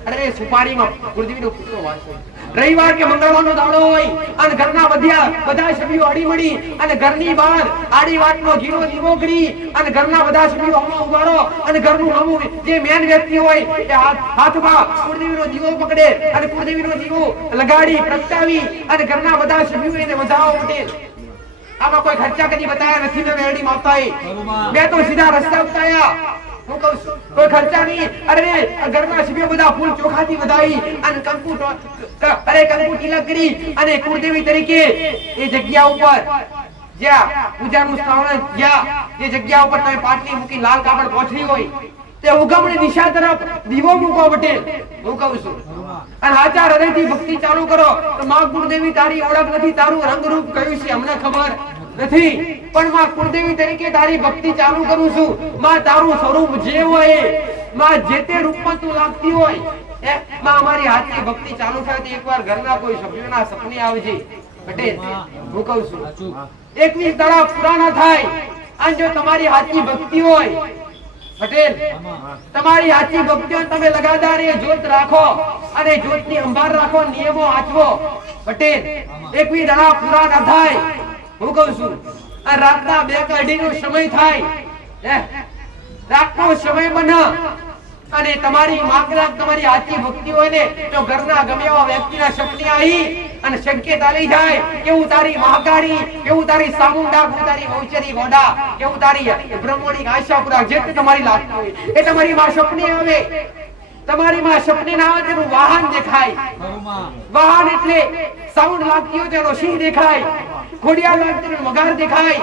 અરે સુપારીમાં કુળદેવીનો પૂરતો વાસ હોય. રવિવાર કે મંગળવારનો દાડો હોય અને ઘરના બધા સભ્યો અડીમડી અને ઘરની બહાર આડી વાતનો ઘીરો દીવો કરી અને ઘરના બધા સભ્યો હમણાં ઉભારો અને ઘરનું હમું જે મેન વ્યક્તિ હોય એ હાથમાં કુળદેવીનો દીવો પકડે અને કુળદેવીનો દીવો લગાડી પ્રગટાવી અને ઘરના બધા સભ્યો એને વધાવો. પટેલ આમાં કોઈ ખર્ચા કદી બતાયા નથી મેં મેરડી માતાએ. મેં તો સીધા રસ્તા બતાયા. હું કહું છું કોઈ ખર્ચા નહીં. અરે ઘરના સભ્યો બધા ફૂલ ચોખાથી વધાવી અને કંકુ તિલક કરી અને કુળદેવી તરીકે એ જગ્યા ઉપર જ્યાં પૂજાનું સ્થાન, જ્યાં જે જગ્યા ઉપર તમે પાટલી મૂકી લાલ કાપડ પોછડી હોય તે ઉગમણી દિશા તરફ દીવો મૂકો. પટેલ હું કહું છું અને આચાર હૃદયથી ભક્તિ ચાલુ કરો. તો માં કુળદેવી તારી ઓળખ નથી, તારું રંગ રૂપ કયું છે અમને ખબર નથી, પણ માં કુળદેવી તરીકે તારી ભક્તિ ચાલુ કરું છું. માં તારું સ્વરૂપ જે હોય, માં જે તે રૂપમાં તું લાગતી હોય, માં અમારી હાથની ભક્તિ ચાલુ થાય તો એકવાર ઘરના કોઈ સભ્યોના સપને આવજે. પટેલ હું કહું છું 21 દાડા પુરાણા થાય અને જો તમારી હાથની ભક્તિ હોય, પટેલ તમારી હાથની ભક્તિઓ તમે લગાતાર એ જ્યોત રાખો અને જ્યોતની અંબાર રાખો, નિયમો આચવો. પટેલ 21 દાડા પૂરા ન થાય. હું કહું છું આ રાતના 2:30 નો સમય થાય, રાતનો સમય બને અને તમારી માગના તમારી હાથની ભક્તિ હોય ને તો ઘરના ગમે એવા વ્યક્તિના સપને આવી અને સંકેત આલી જાય કેવું તારી મહાકાળી, કેવું તારી સામુંડા, કેવું તારી મૌચરી ગોડા, કેવું તારી બ્રહ્મણી આશાપુરા, જે તમારી લાગતી હોય એ તમારી માં સપને આવે. તમારી માં સપને ના આવે તેનું વાહન દેખાય. વાહન એટલે સાઉન્ડ લાગતી હોય તેનો સિંહ દેખાય, ખોડિયાર લાગતી હોય મગાર દેખાય,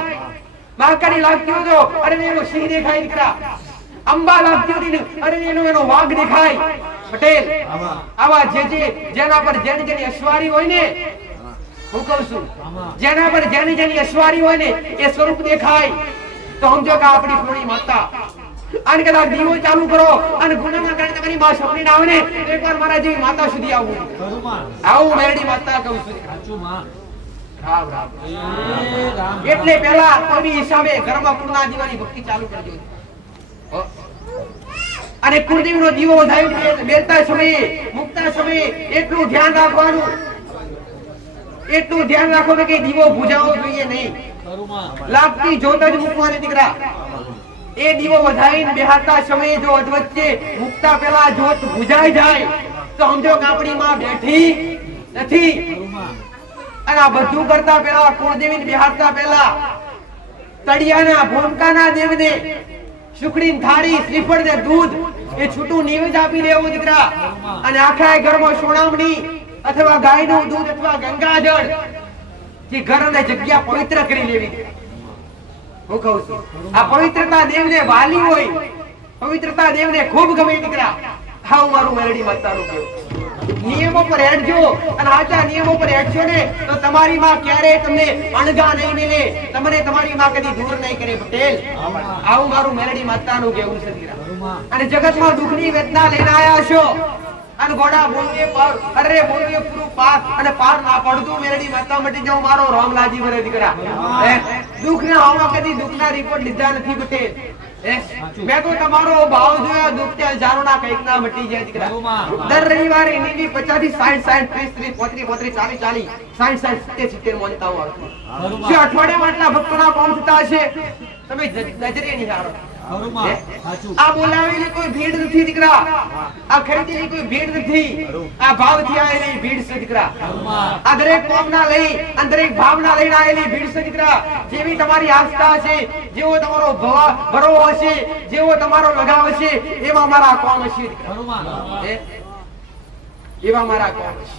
મહાકાળી લાગતી હોય તો અરે એનો સિંહ દેખાય. દીકરા અંબા લાગતી હતી અરે એનો વાઘ દેખાય. પટેલ આવા જેના પર જેની અશ્વારી હોય ને, હું કહું છું જેના પર જેની અશ્વારી હોય ને એ સ્વરૂપ દેખાય. તો સમજો કે આપણી પૂર્ણી માતા. અને કદાચ દીવો ચાલુ કરો અને ગુનાના કારણે તમારી માં સપને ના આવે ને એકવાર મારા જેવી માતા સુધી આવવું. આવું મેરડી માતા કહું છું. એટલે પેલા કોઈ હિસાબે ઘરમાં પૂર્ણા દીવાની ભક્તિ ચાલુ કરજો અને કુળદેવીનો દીવો વધાવી બેસતા સમયે મુકતા સમયે એટલું ધ્યાન રાખવાનું, એટલું ધ્યાન રાખવાનું કે દીવો બુજાવવો જોઈએ નહીં. લાગતી જોત જ મૂકવાની. દીકરા એ દીવો વધાવીને બેહાતા સમયે જો અધવચ્ચે મુકતા પેલા જોત બુજાઈ જાય તો સમજો કે આપણી માં બેઠી નથી. અને આ બધું કરતા પેલા કુળદેવીને બેહાડતા પેલા તળિયાના ભોમકાના દેવને સુખડીન થાળી, શ્રીફળ ને દૂધ એ છૂટું નિવેદ આપી દેવું. દીકરા અને આખા ઘરમાં સોનામણી અથવા ગાયનું દૂધ અથવા ગંગાજળ જે ઘર અને જગ્યા પવિત્ર કરી લેવી. હું કહું છું આ પવિત્રતા દેવને વાલી હોય, પવિત્રતા દેવને ખૂબ ગમે. દીકરા હાઉ મારું મેરડી માતાનું કેવું નિયમો પર હેડજો અને આચા નિયમો પર હેડજો ને તો તમારી માં ક્યારેય તમને અણગા નહીં મિલે, તમને તમારી માં કદી દૂર નહીં કરે. પટેલ આવું મારું મેરડી માતાનું કેવું છે. દીકરા અને જગતમાં દુઃખની વેદના લઈને આયા છો અને ગોડા બોલીએ અરે બોલીએ પૂરું પાર અને પાર ના પડતું મેરડી માતા મટી જાવ મારો રામલાજી ભરે. દીકરા દુઃખના હોવા કદી દુઃખના રિપોર્ટ લીધા નથી. પટેલ મેં તો તમારો ભાવ જોયા દુઃખ તે હજારોના કંઈક ના મટી જાય. દીકરા દર રવિવારે નીવી 50 થી 60 30 30 35 40 40 60 60 70 મોનતાઓ આવતી. જે અઠવાડિયામાં આટલા ભક્તોના કામ થતા હશે તમે નજરે નહીં હારો. ખરુંમાં. હે? સાચું. આ બોલાવેલી કોઈ ભીડ નથી દીકરા, આ ખરીદેલી કોઈ ભીડ નથી, આ ભાવથી આવેલી ભીડ છે દીકરા. ખરુંમાં. આ દરેક કોમના લઈ અને દરેક ભાવના લઈને આવેલી ભીડ છે દીકરા. જેવી તમારી આસ્થા છે, જેવો તમારો ભરો હશે, જેવો તમારો લગાવ હશે, એવા મારા કોમ હશે દીકરા. ખરુંમાં. હે? એવા મારા કોમ હશે.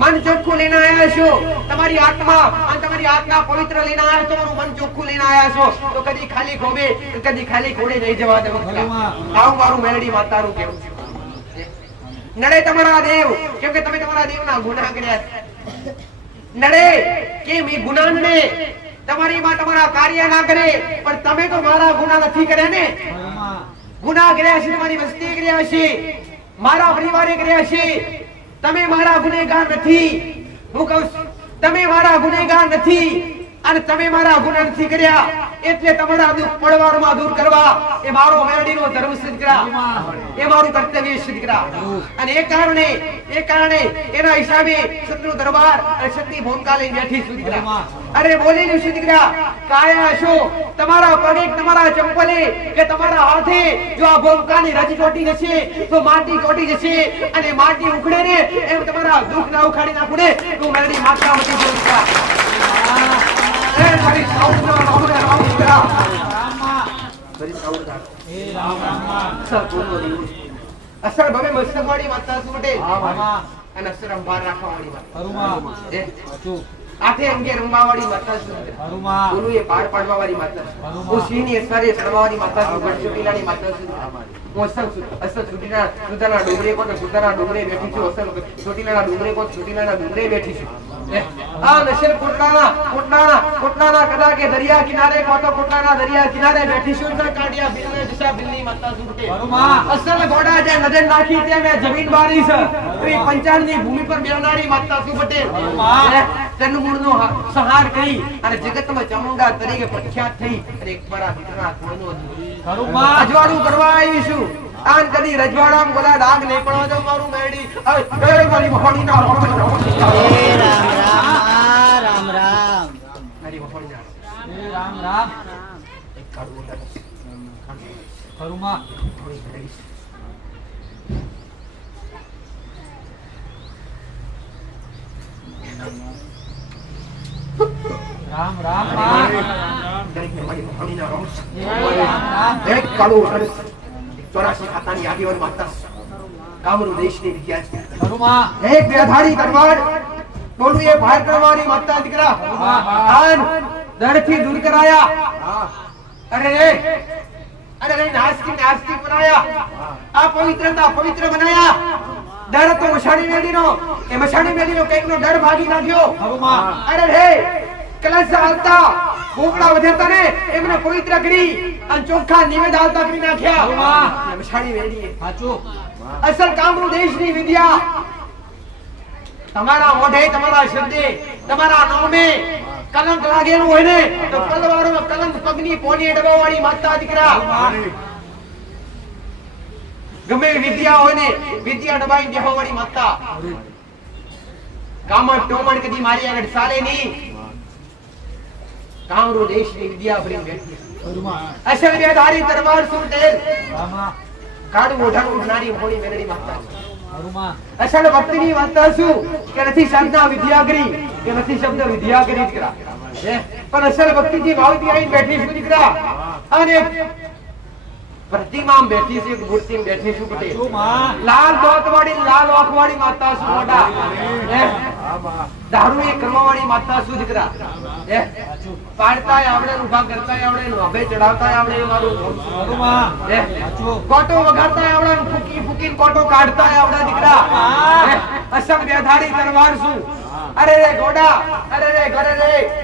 મન ચોખ્ખું લઈને આયા છો, તમારી આત્મા અને તમારી આત્મા પવિત્ર લઈને આયા છો, તમારું મન ચોખ્ખું લઈને આયા છો, તો કદી ખાલી ખોબે કદી ખાલી ખોડે નહીં જવા દેવું. આવું મારું મેલડી માતાનું કેવું છે. નડે તમારા દેવ, કેમ કે તમે તમારા દેવના ગુનાહ કર્યા છે. નડે કેમ એ ગુનાહ નડે, તમારી માં તમારા કાર્ય ના કરે, પણ તમે તો મારા ગુનાહ નથી કર્યા ને. ખરુંમાં. ગુનાહ કર્યા છે, તમારી વસ્તી કર્યા છે, મારા પરિવારે કર્યા છે. તમે મારા ગુનેગાર નથી. હું કહું છું, તમે મારા ગુનેગાર નથી અને તમે મારા ગુનાહ નથી કર્યા, એટલે તમારા દુઃખ પડવારમાં દૂર કરવા એ મારો મેલડીનો ધર્મ છે દીકરા, એ મારું કર્તવ્ય છે દીકરા. અને એ કારણે એના હિસાબે સતનો દરબાર અને સતની ભૂમિકા લઈને બેઠી છું દીકરા. અરે બોલેલું છે દીકરા, કાયા છો તમારા પગે તમારા ચંપલે કે તમારા હાથે જો આ ભૂમિકાની રજ ચોટી જશે તો માટી ચોટી જશે, અને માટી ઉખડે ને એમ તમારા દુઃખ ના ઉખાડી નાખું ને તો મેલડી માતા મટી જશે દીકરા. એ મારી સાઉન્ડનો રામને રામ દીકરા. મારી સાઉન્ડ રામ. એ રામ રામમાં. અસર ભવે મસ્તકવાળી માતા છું પટેલ, ખરુંમાં. અને અસર અંબાર રાખવાવાળી માતા. ખરુંમાં. હે? સાચું. આઠે અંગે રમવાવાળી માતા છું. ખરુંમાં. બોલું એ પાર પાડવાવાળી માતા છું. ખરુંમાં. હું સિંહની અસરે ચડવાવાળી માતા છું, ગઢચોટીલાની માતા છું. હું અસર સુધાના ડુંગરે કોને સુધાના ડુંગરે બેઠી છું, અસર ચોટીલાના ડુંગરે કોને ચોટીલાના ડુંગરે બેઠી છું. આ નશેર કોટલાના કદા કે દરિયા કિનારે કોતો કોટલાના દરિયા કિનારે બેઠી છું, ના કાઢિયા બિલને દિશા બિલની માતા છું. ખરુંમાં. અસલ ઘોડા જે નજર નાખી તે મેં જમીન બારી છે, એ પંચાણની ભૂમિ પર બેહનારી માતા છું પટેલ. તનમૂળનો સહાર કરી અને જગતમાં ચામુંડા તરીકે પ્રખ્યાત થઈ અને એક મારા દીકરાના ધોનો ખરુંમાં. રજવાડું કરવા આવી છું. આન કદી રજવાડામાં બોલા ડાગ નહીં પડવા દો મારું મેરડી. એ મારી મહોણીના રામ રામ. મારી મહોણીના એ રામ રામ. એક કાળું બોલા. ખરુંમાં. રામ રામ. દરેકને મારી મહોણીના રોમ. એ રામ રામ. એક કાળું બોલા. 84 ખાતાની આગેવાન માતા કામરૂ દેશની વિદ્યા છે. ખરુંમાં. એક બેધારી તલવાર બોલું એ ભાર કરવાની માતા દીકરા. આન દરથી દૂર કરાયા. અરે નાસ્તિક બનાયા. આ પવિત્રતા પવિત્ર બનાયા. ડર તો મશાણી મેડીનો કઈકનો ડર ભાગી નાખ્યો. ખરુંમાં. અરે રે કલશ આવતા ભોગડા વધેતા ને એમને પવિત્ર કરી અને ચોખ્ખા નિવેદ આવતા કરી નાખ્યા. મશાણી મેડીએ સાચું. અસલ કામરૂ દેશની વિદ્યા તમારા મોઢે તમારા શબ્દે તમારા નામે કલંક લાગેલું હોય ને તો પલવારો કલંક પગની પોની ડબાવાળી માતા દીકરા. ગમે વિદ્યા હોય ને વિદ્યા ડબાઈ દેવાવાળી માતા. કામણ ટોમણ કદી મારી આગળ ચાલે નહીં. કામરૂ દેશની વિદ્યા ભરી બેઠી. ખરુંમાં. અસલ બેધારી દરબાર સુરતેલ રામા. કાળું ઓઢાનું ઉઠનારી મોડી મેલડી માતા. ખરુંમાં. અસલ ભક્તિની વાર્તા શું કે નથી શબ્દ વિદ્યા કરી કે નથી શબ્દ વિદ્યા કરી દીકરા. પણ અસલ ભક્તિથી ભાવથી આવીને બેઠી છું દીકરા. અને પ્રતિમા બેઠી છે, મૂર્તિ બેઠી છું પટેલ. ખરુંમાં. લાલ દોતવાળી લાલ આંખવાળી માતા છું મોટા. દારૂ એ કરવાવાળી માતા છું દીકરા. પાડતાય આવડે, ઉભા કરતાય આવડે, લોભે ચડાવતાય આવડે એ મારું ધર્મ છે. ખરુંમાં. સાચું. કોટો વગાડતાય આવડે, ફૂકી ફૂકીને કોટો કાઢતાય આવડે દીકરા. અસલ બેધારી તલવાર છું. અરે રે ગોડા, અરે રે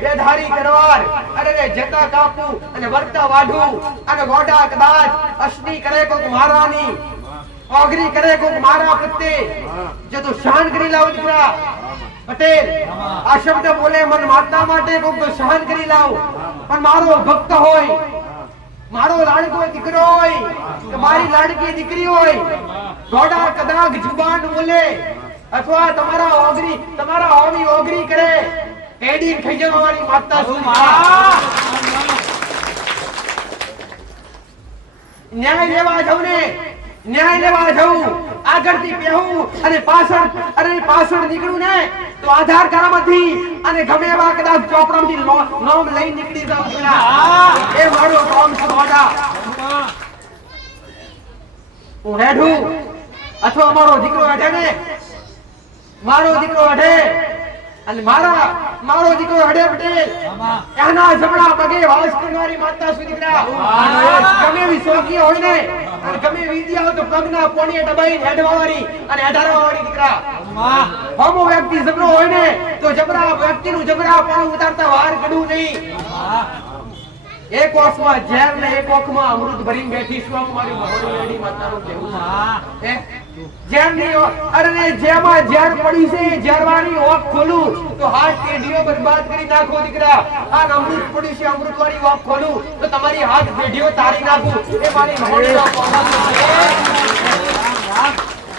બેધારી તલવાર. અરે રે જતા કાપુ અને વર્તા વાઢું. અને ગોડા કદાચ અશની કરે કોક મારાની, ઓગરી કરે કોક મારા પ્રત્યે જો તો શાન કરી લાવ દીકરા. પટેલ આ શબ્દ બોલે મન માતા માટે કોક તો શાન કરી લાવ. પણ મારો ભક્ત હોય, મારો લાડકો દીકરો હોય કે મારી લાડકી દીકરી હોય, ગોડા કદાચ જુબાન બોલે અથવા તમારા હોમી ઓગરી કરે, એડી ખાઈ જવાવાળી માતા શું. ન્યાય લેવા જાઉં ને, ન્યાય લેવા જાઉં, આગળથી બેહું અને પાછળ નીકળું ને તો આધાર કાર્ડમાંથી અને ગમે એવા કદાચ ચોપડામાંથી નોમ લઈ નીકળી જાઉં દીકરા. એ મારો કામ છે ગોડા. હું હેઠું અથવા મારો દીકરો હેઠે ને, મારો દીકરો હેઠે અને મારો દીકરો હડે પટેલ એના જમણા પગે વાસ કરનારી માતા સુધી દીકરા. ગમે એવી શોખી હોય ને અને ગમે એવી વિદ્યા હોય તો પગના પોણીએ દબાઈ હેડવાવાળી અને હેડારવાવાળી દીકરા. હોમો વ્યક્તિ જબરો હોય ને તો જબરા વ્યક્તિનું જબરા પણ ઉતારતા વાર કડું નહીં. એક ઓખમાં ઝેર ને એક ઓખમાં અમૃત ભરીને બેઠી છું મારી મહોરી લેડી માતાનું કહેવું છે. જેમાં ઝેર પડી છે ઝેરવાળી ઓખ ખોલું તો હાથ પેઢીઓ બરબાદ કરી નાખો દીકરા. આ અમૃત પડી છે અમૃતવાળી ઓખ ખોલું તો તમારી હાથ પેઢીઓ તારી નાખું. એ મારી મહોરીનો કોમ છે.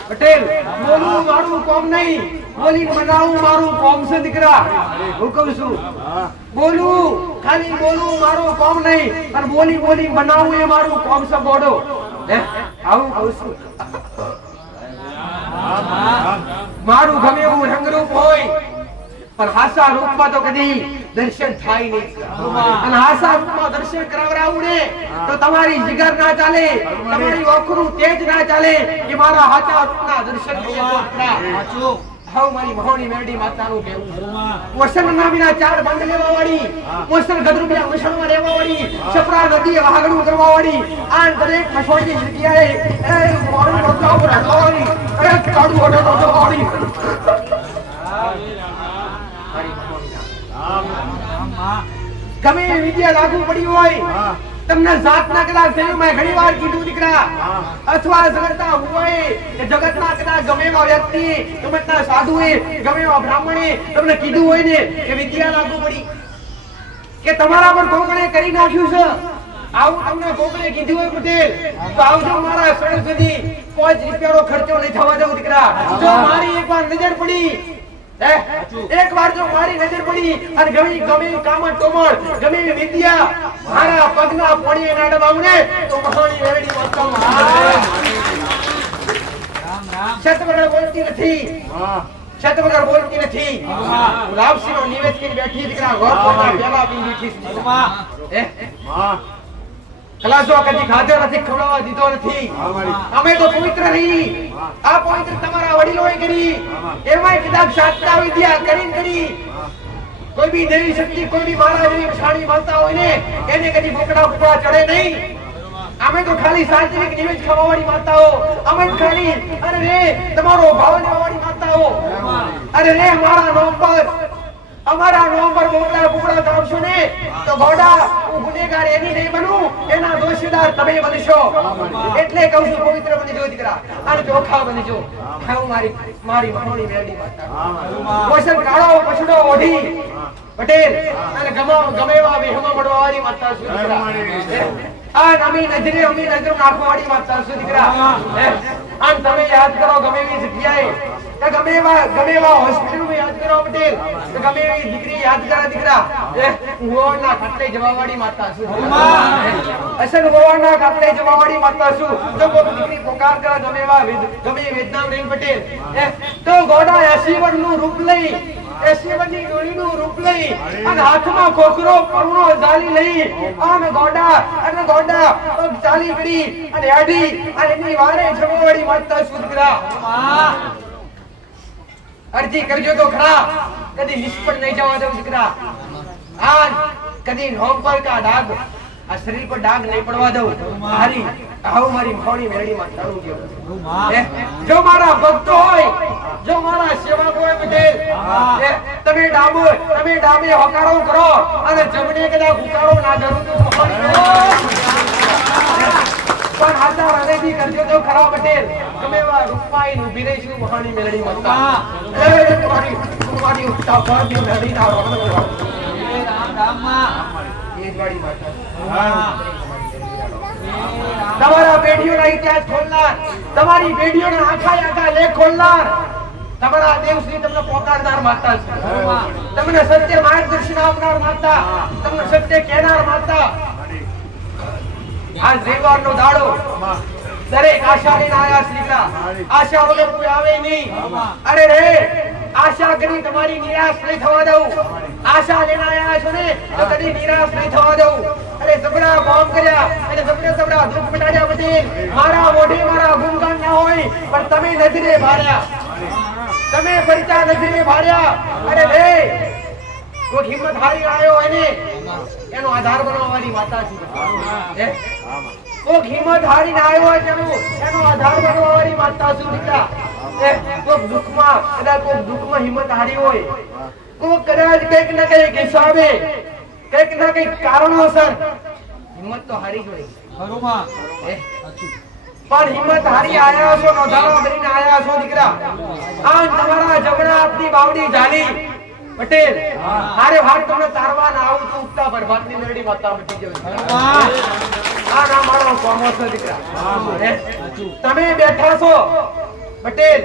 પટેલ બોલવું મારું કોમ નહીં, બોલીને બનાવવું મારું કોમ છે દીકરા. હું કહું છું બોલવું, ખાલી બોલવું મારું કોમ નહીં અને બોલી બનાવવું એ મારું કોમ છે ગોડો. આવું કહું છું. મારું ગમે એવું રંગરૂપ હોય પણ હાસા રૂપમાં તો કદી દર્શન થાય નહીં. અને હાસા રૂપમાં દર્શન કરાવરાવું ને તો તમારી જીગર ના ચાલે, તમારી ઓખરું તેજ ના ચાલે. એ મારા હાચા રૂપના દર્શન કરીએ. હાઉ મારી મહોણી મેરડી માતાનું કહેવું. વસન નામીના 4 બંધ લેવા વાળી, વસન ગદરુબિયા મસણમાં રહેવા વાળી, છપરા નદી વાગડું કરવા વાળી, આ દરેક મસોડી જગ્યાએ એ મારું બચાવ રાખવાની એ કાડુ ઓડો વાળી. ગમે વિદ્યા લાગુ પડી હોય તમને જાતના કદાચ મેં ઘણી વાર કીધું દીકરા, અથવા જગતના હોય કે જગતના કદાચ ગમે એવા વ્યક્તિ, ગમે સાધુએ, ગમે એવા બ્રાહ્મણે તમને કીધું હોય ને કે વિદ્યા લાગુ પડી કે તમારા પર કોકણે કરી નાખ્યું છે, આવું તમને કોકણે કીધું હોય પટેલ તો આવજો મારા શરણ સુધી. 5 રૂપિયાનો ખર્ચો નહીં થવા દઉં દીકરા. જો મારી એકવાર નજર પડી, એક વાર જો મારી નજર પડી અને ગમે કામણ ટોમણ ગમે વિદ્યા મારા પગના પોણીએ ના દબાવું ને તો મહાણી વેડી વાંચો. શત વગર બોલતી નથી, શત વગર બોલતી નથી. લાપસીનો નિવેદ કરી બેઠી દીકરા ગોળના પેલા બી બેઠી છે. ખલાસો કદી ખાધો નથી, ખવડાવવા દીધો નથી. અમે તો પવિત્ર રહી. આ પવિત્ર તમારા વડીલોએ કરી, એમાંય કદાચ શાસ્ત્રા વિદ્યા કરી કોઈ બી દેવી શક્તિ, કોઈ બી મહારાજ જેવી શાણી માનતા હોય ને એને કદી બોકડા ચડે નહીં. અમે તો ખાલી સાત્વિક નિવેદ ખાવાવાળી માતાઓ, અમે ખાલી અરે રે તમારો ભાવ લેવાવાળી માતાઓ. અરે રે મારા નામ પર, અમારા નામ પર બોકડા કાપશો ને તો ગોડા હું ગુનેગાર એની નહીં બનું, એના દોષીદાર તમે બનશો. એટલે કહું છું પવિત્ર બનજો દીકરા અને ચોખા બનજો. ખાવ મારી મહોણી મેરડી માતા. પોષણ કાળો પછડો ઓઢી પટેલ અને ગમે એવા વેહમાં મળવાવાળી માતા છું દીકરા. આ નમી નજરે અમી નજરો નાખવાવાળી માતા છું દીકરા. અને તમે યાદ કરો ગમે એવી જગ્યાએ કે ગમે એવા હોસ્પિટલમાં યાદ કરો પટેલ, કે ગમે એવી દીકરી યાદ કરે દીકરા. ગોવાના ખાટલે જવાવાળી માતા છું. અસલ ગોવાના ખાટલે જવાવાળી માતા છું. જો કોઈ દીકરી પોકાર કરે ગમે વેદનામ રેન પટેલ તો ગોડા 80 વર્ષનું રૂપ લઈ, 80 વર્ષની ડોળીનું રૂપ લઈ અને હાથમાં ખોખરો પરણો ઝાલી લઈ અને ગોડા પગ ચાલી પડી અને હેડી અને એની વારે જવાવાળી માતા છું દીકરા. અરજી કરજો તો ખરા, કદી નિષ્ફળ નહીં જવા દઉં દીકરા. આજ કદી નોમ પર કા ડાઘ, આ શરીર પર ડાઘ નહીં પડવા દઉં. મારી મહોણી મેરડી માં તારું કેવું. જો મારા ભક્તો હોય, જો મારા સેવક હોય પટેલ, તમે ડાબે હકારો કરો અને જમણે કદાચ ઉકારો ના કરું તો પણ હાથા હૃદયથી કરજો તો ખરા પટેલ. ગમે એવા રૂપમાં ઊભી રહીશું મહાણી મેરડી માતા. તમારી ઉત્સાહ પર મેરડી ના તમારા પેઢીઓના ઇતિહાસ ખોલનાર, તમારી પેઢીઓના આખા લેખ ખોલનાર, તમારા દેવશ્રી તમને પોકારનાર માતા છે. તમને સત્ય માર્ગદર્શન આપનાર માતા, તમને સત્ય કહેનાર માતા. આજ રવિવારનો દાડો દરેક આશા લઈને આયા છે દીકરા. આશા વગર કોઈ આવે નહીં. અરે રે આશા કરી તમારી નિરાશ નહીં થવા દઉં. આશા લઈને આયા છો ને તો કદી નિરાશ નહીં થવા દઉં. અરે સબડા કામ કર્યા અને સબડા દુઃખ મટાડ્યા પટેલ. મારા મોઢે મારા ગુણગાન ના હોય પણ તમે નજરે ભાર્યા. તમે પરિચા નજરે ભાર્યા. અરે રે કોઈ હિંમત હારી આવ્યો એને એનો આધાર બનાવવાની વાતા છે. કોક હિંમત હારીને આવ્યો હોય એનો આધાર બનાવવાની વાતા છું દીકરા. કોક દુઃખમાં કદાચ કોક દુઃખમાં હિંમત હારી હોય, કોક કદાચ કંઈક ના કંઈક હિસાબે કંઈક ના કંઈક કારણોસર હિંમત તો હારી જ હોય. પણ હિંમત હારી આયા છો, નોંધાવા કરીને આયા છો દીકરા. આ તમારા જમણા હાથની બાવડી જાલી પટેલ હારે હાર તમને તારવા ના આવું તો ઉગતા બરબાદની મેરડી માતા મટી જશે. આ ના મારો કોમો છે દીકરા. તમે બેઠા છો પટેલ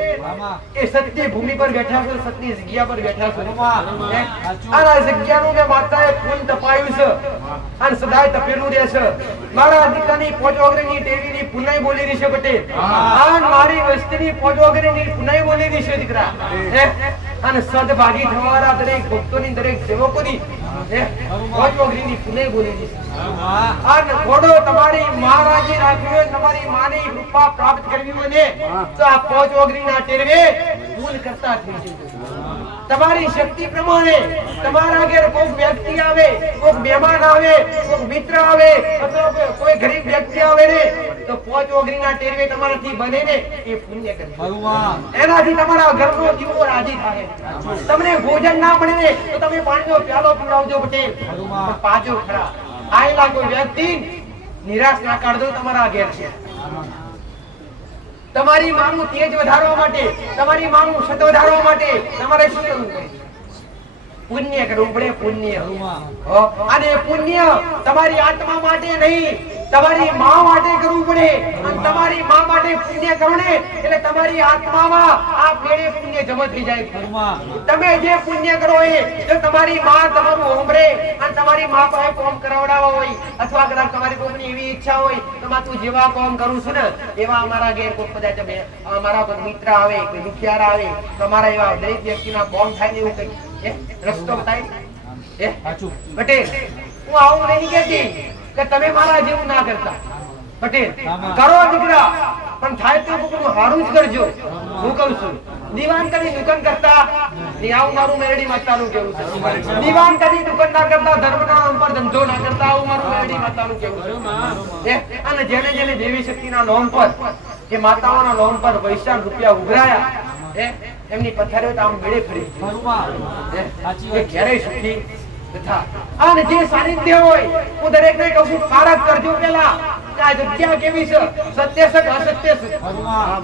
એ સત્ય ભૂમિ પર બેઠા છો, સત્ય જગ્યા પર બેઠા છો. આ જગ્યાનું મેં માતાએ ફૂલ તપાયું છે અને સદાય તપેલું રહેશે. મારા દીકરાની પોજોગરીની ટેવીની પુનાઈ બોલી રહી છે પટેલ. આ મારી વસ્તીની પોજોગરીની પુનાઈ બોલી રહી છે દીકરા. અને સદભાગી થવાવાળા દરેક ભક્તોની દરેક સેવકોની પોજોગરીની પુનાઈ બોલી રહી છે. અને ઘોડો તમારી મહારાજી રાખવી હોય, તમારી માની કૃપા પ્રાપ્ત કરવી હોય ને તો આ પોજોગરીના ટેરવે ભૂલ કરતા થઈ જજો. તમારી શક્તિ પ્રમાણે તમારા ઘેર કોઈ વ્યક્તિ આવે, કોઈ મહેમાન આવે, કોઈ મિત્ર આવે અથવા કોઈ ગરીબ વ્યક્તિ આવે ને તો પોજોગરીના ટેરવે તમારાથી બને ને એ પુણ્ય કરજો. એનાથી તમારા ઘરનો જીવો રાજી થાય. તમને ભોજન ના મળે ને તો તમે પાણીનો પ્યાલો પીવડાવજો પટેલ. પણ પાજો ખરા આયેલા કોઈ વ્યક્તિ નિરાશ ના કાઢજો. તમારા ઘેર છે તમારી માંગનું તેજ વધારવા માટે, તમારી માંગનું સત વધારવા માટે તમારે શું કરવું પડે? પુણ્ય કરવું પડે. પુણ્ય અને પુણ્ય તમારી આત્મા માટે નહીં, તમારી માં માટે કરવું પડે. અને તમારી માં માટે પુણ્ય કરો ને એટલે તમારી આત્મામાં આ પેડે પુણ્ય જમા થઈ જાય. તમે જે પુણ્ય કરો એ જો તમારી માં તમારું હોંભળે અને તમારી માં પાસે કામ કરાવડાવવા હોય અથવા કદાચ તમારી કોઈની એવી ઈચ્છા હોય તો માં તું જેવા કામ કરું છું ને એવા અમારા ઘેર કોઈ કદાચ અમારા કોઈ મિત્ર આવે, કોઈ દુખિયાર આવે તો અમારા એવા દરેક વ્યક્તિના કામ થાય ને એવું કઈ રસ્તો બતાય. પટેલ હું આવું નહીં કહેતી કે તમે મારા જેવું ના કરતા. પટેલ કરો દીકરા પણ થાય તો કોઈનું હારું જ કરજો. હું કહું છું દીવાન કદી દુકાન કરતા નહીં. આવું મારું મેરડી માતાનું કેવું છે. દીવાન કદી દુકાન ના કરતા, ધર્મના નામ પર ધંધો ના કરતા. આવું મારું મેરડી માતાનું કેવું છે. અને જેને જેને દેવી શક્તિના નામ પર કે માતાઓના નામ પર પૈસા રૂપિયા ઉઘરાયા એમની પથારીઓ તો આમ મેળે ફરી ક્યારેય સુખી તથા. અને જે સાનિધ્ય હોય હું દરેકને કહું છું પારખ કરજો. પેલા આ જગ્યા કેવી છે, સત્ય છે કે અસત્ય છે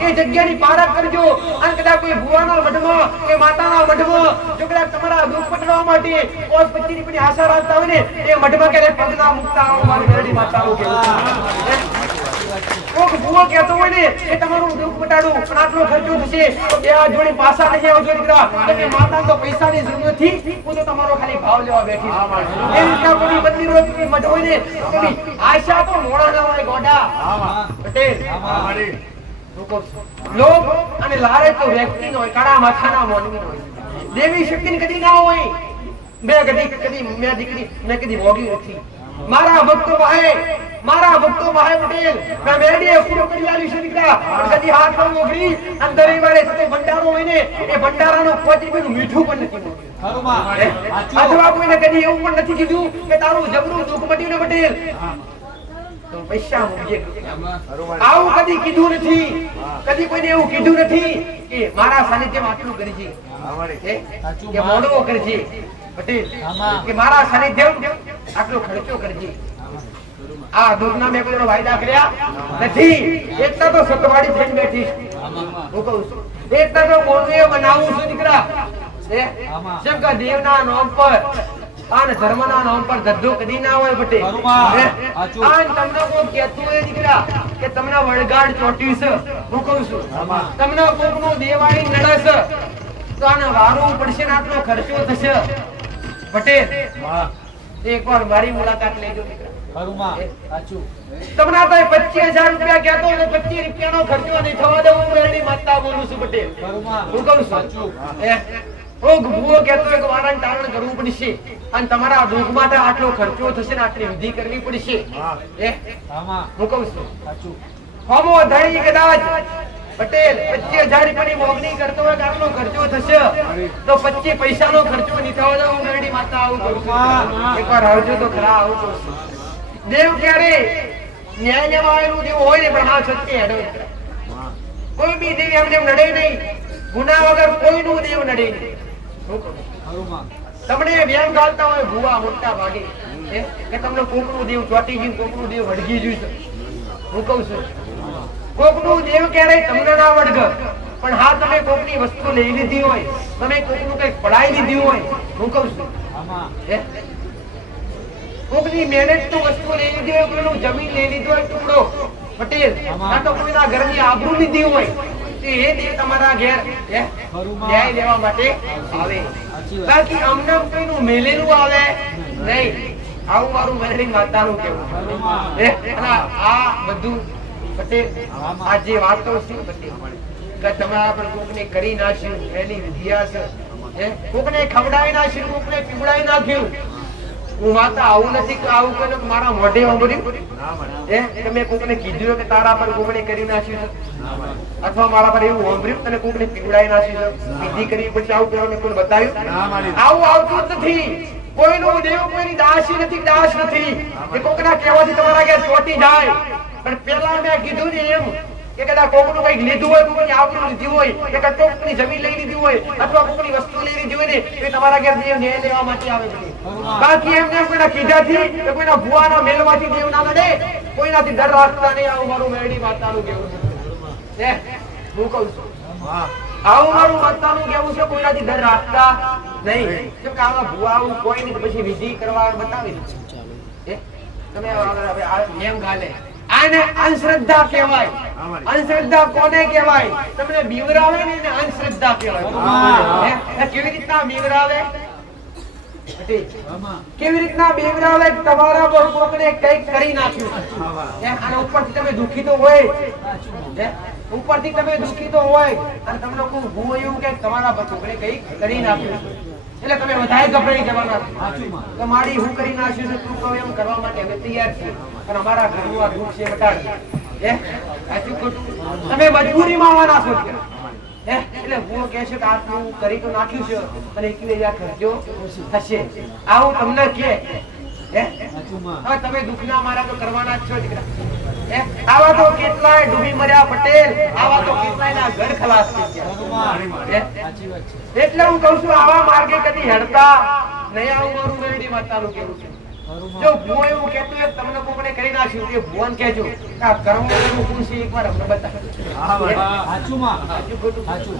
એ જગ્યાની પારખ કરજો. અને કદાચ કોઈ ભુવાના મઢમાં કે માતાના મઢમાં જો કદાચ તમારા દુઃખ પટવા માટે ઓસ પત્નીની પણ આશા રાખતા હોય ને એ મઢમાં ક્યારે પગ ના મૂકતા. મારી મેરડી માતાનું કેવું છે. કોક ભુવો કહેતો હોય ને એ તમારું દુઃખ મટાડું પણ આટલો ખર્ચો થશે તો બે હાથ જોડી પાછા નહીં આવજો દીકરા. તમે માતા તો પૈસાની જરૂર નથી, હું તો તમારો ખાલી ભાવ લેવા બેઠી છું. એ રીતના કોઈ બદલી રોજની મઢ હોય ને એની આશા તો મોડા ના હોય ગોડા. પટેલ લોભ અને લાલચ તો વ્યક્તિનો હોય, કાળા માથાના મોનવીનો હોય. દેવી શક્તિની કદી ના હોય. મેં કદી ભોગી નથી. મારા ભક્તો ભાઈ પટેલ મેં મેરડીએ પૂરો કરી આલી છે દીકરા. પણ કદી હાથ ન મોકલી અને દરેક વારે સાથે ભંડારો હોય ને એ ભંડારાનો 5 રૂપિયાનું મીઠું પણ નથી મોકલ્યું. અથવા કોઈને કદી એવું પણ નથી કીધું કે તારું જબરું દુઃખ મટ્યું ને પટેલ તો પૈસા મૂકજે. આવું કદી કીધું નથી. કદી કોઈને એવું કીધું નથી કે મારા સાનિધ્યમાં આટલું કરજે કે મોડવો કરજે પટેલ કે મારા સાનિધ્યમાં આટલો ખર્ચો કરજે. આ દુઃખના મેં કોઈ વાયદા કર્યા નથી. એકતા તો સતવાડી થઈને બેઠી હું કહું છું. એકતા તો મોડવે બનાવું છું દીકરા. શંકર દેવના નામ પર અને ધર્મના નામ પર ધદ્ધો કદી ના હોય પટેલ. અને તમને કોઈ કહેતું હોય દીકરા કે તમને વળગાડ ચોટ્યું છે હું કહું છું. તમને કોકનો દેવાળી નડે તો આને વારવું પડશે ને આટલો ખર્ચો થશે પટેલ. એકવાર મારી મુલાકાત લેજો દીકરા. હરુમાં સાચું તમને તો 25,000 રૂપિયા કહેતો હોય તો 25 રૂપિયાનો ખર્ચો નહીં થવા દઉં. હું મેલડી માતા બોલું છું પટેલ. હરુમાં હું કહું છું સાચું ઓ ભૂવો કહેતો હોય કે વારાને તારણ કરવું પડશે અને તમારા દુઃખ માટે આટલો ખર્ચો થશે ને આટલી વિધિ કરવી પડશે. આમાં હું કહું છું સાચું હોમો ધણી કદાચ પટેલ 25,000 રૂપિયાની મોગણી કરતો હોય કે આટલો ખર્ચો થશે તો 25 પૈસાનો ખર્ચો નહીં થવા દઉં. હું મેલડી માતા આવું કહું છું. એકવાર આવજો તો ખરા આવું કહું છું. દેવ ક્યારે ન્યાય લેવા આવેલું દેવ હોય ને પણ હા સત્ય હેડો કોઈ બી દેવ એમને એમ નડે નહીં. ગુના વગર કોઈનું દેવ નડે નહીં. હરુમાં તમને વ્યંગ ગાલતા હોય ભૂવા મોટા ભાગે કે તમને કોકનું દેવ ચોટી ગયું, કોકનું દેવ વળગી ગયું છે. હું કહું છું કોકનું દેવ ક્યારેય તમને ના વળગે પણ હા તમે કોકની વસ્તુ લઈ લીધી હોય, તમે કોકનું કઈક પડાઈ લીધી હોય. હું કહું છું આમાં કોકની મહેનત તો વસ્તુ લઈ લીધી હોય, કોઈનું જમીન લઈ લીધું હોય ટુકડો પટેલ કાં તો કોઈના ઘરની આબરૂ લીધી હોય તો એ દેવ તમારા ઘેર ન્યાય લેવા માટે આવે. બાકી અમને કોઈનું મેલેલું આવે નહીં. આવું મારું મેલડી માતાનું કેવું. અને આ બધું પટેલ આ જે વાતો છે પટેલ કે તમારા પર કોકને કરી નાખ્યું એની વિદ્યા છે. કોકને ખવડાવી નાખ્યું, કોકને પીવડાવી નાખ્યું. હું માતા આવું નથી કે આવું કોઈને મારા મોઢે સાંભળ્યું તમે કોકને કીધું કે તારા પર કોકને કરી નાખ્યું છે અથવા મારા પર એવું સાંભળ્યું તને કોકને પીવડાવી નાખ્યું છે વિધિ કરી પછી આવું કરવાનું કોઈ બતાવ્યું? આવું આવતું જ નથી. કોઈનું દેવ કોઈની દાસી નથી, દાસ નથી. એ કોકના કહેવાથી તમારા ઘેર ચોટી જાય. પણ પેલા મેં કીધું ને એમ કે કદાચ કોકનું કઈક લીધું હોય, કોકની આબરૂ લીધી હોય, કે કદાચ કોકની જમીન લઈ લીધી હોય અથવા કોકની વસ્તુ લઈ લીધી હોય ને એ તમારા ઘેર દેવ ન્યાય લેવા માટે આવે છે. બાકી એમને કોઈના કીધાથી કે કોઈના ભુવાના મેલવાથી દેવ ના લડે, કોઈનાથી ડર રાખતા નહીં. આવું મારું મેલડી માતાનું કહેવું છે. હું કહું છું આવું મારું માતાનું કહેવું છે. કોઈનાથી ડર રાખતા નહીં. કેમ કે આવા ભુવા આવું કોઈ નહીં પછી વિધિ કરવા બતાવી દે. તમે નિયમ ગાલે આને અંધશ્રદ્ધા કહેવાય. અંધશ્રદ્ધા કોને કહેવાય? તમને બીવરાવે ને એને અંધશ્રદ્ધા કહેવાય. કેવી રીતના બીવરાવે? કેવી રીતના બીવરાવે? તમારા પર કોકને કંઈક કરી નાખ્યું અને ઉપરથી તમે દુખી તો હોય, ઉપરથી તમે દુખી તો હોય અને તમને કોઈ ભૂ એવું કે તમારા પર કોકને કંઈક કરી નાખ્યું એટલે તમે વધારે ગભરાઈ જવાના. તમારી હું કરી નાખ્યું છે તું કહો એમ કરવા માટે અમે તૈયાર છીએ અને અમારા ઘરનું આ દુઃખ છે બતાડ. તમે મજબૂરીમાં આવવાના છો એટલે હું કહે છે કે આટલું કરી તો નાખ્યું છે અને 21,000 ખર્ચો થશે. આવું તમને કે હવે તમે દુઃખના મારા તો કરવાના જ છો દીકરા. આવા તો કેટલાય ડૂબી મર્યા પટેલ, આવા તો કેટલાયના ઘર ખલાસ થઈ ગયા. એટલે હું કહું છું આવા માર્ગે કદી હેડતા નહીં. આવું મારું મેલડી માતાનું કેવું છે. જો ભૂવો એવું કહેતો હોય તમને કોકને કરી નાખ્યું એ ભુવન કહેજો આ કર્મનું શું છે એકવાર અમને બતાવો.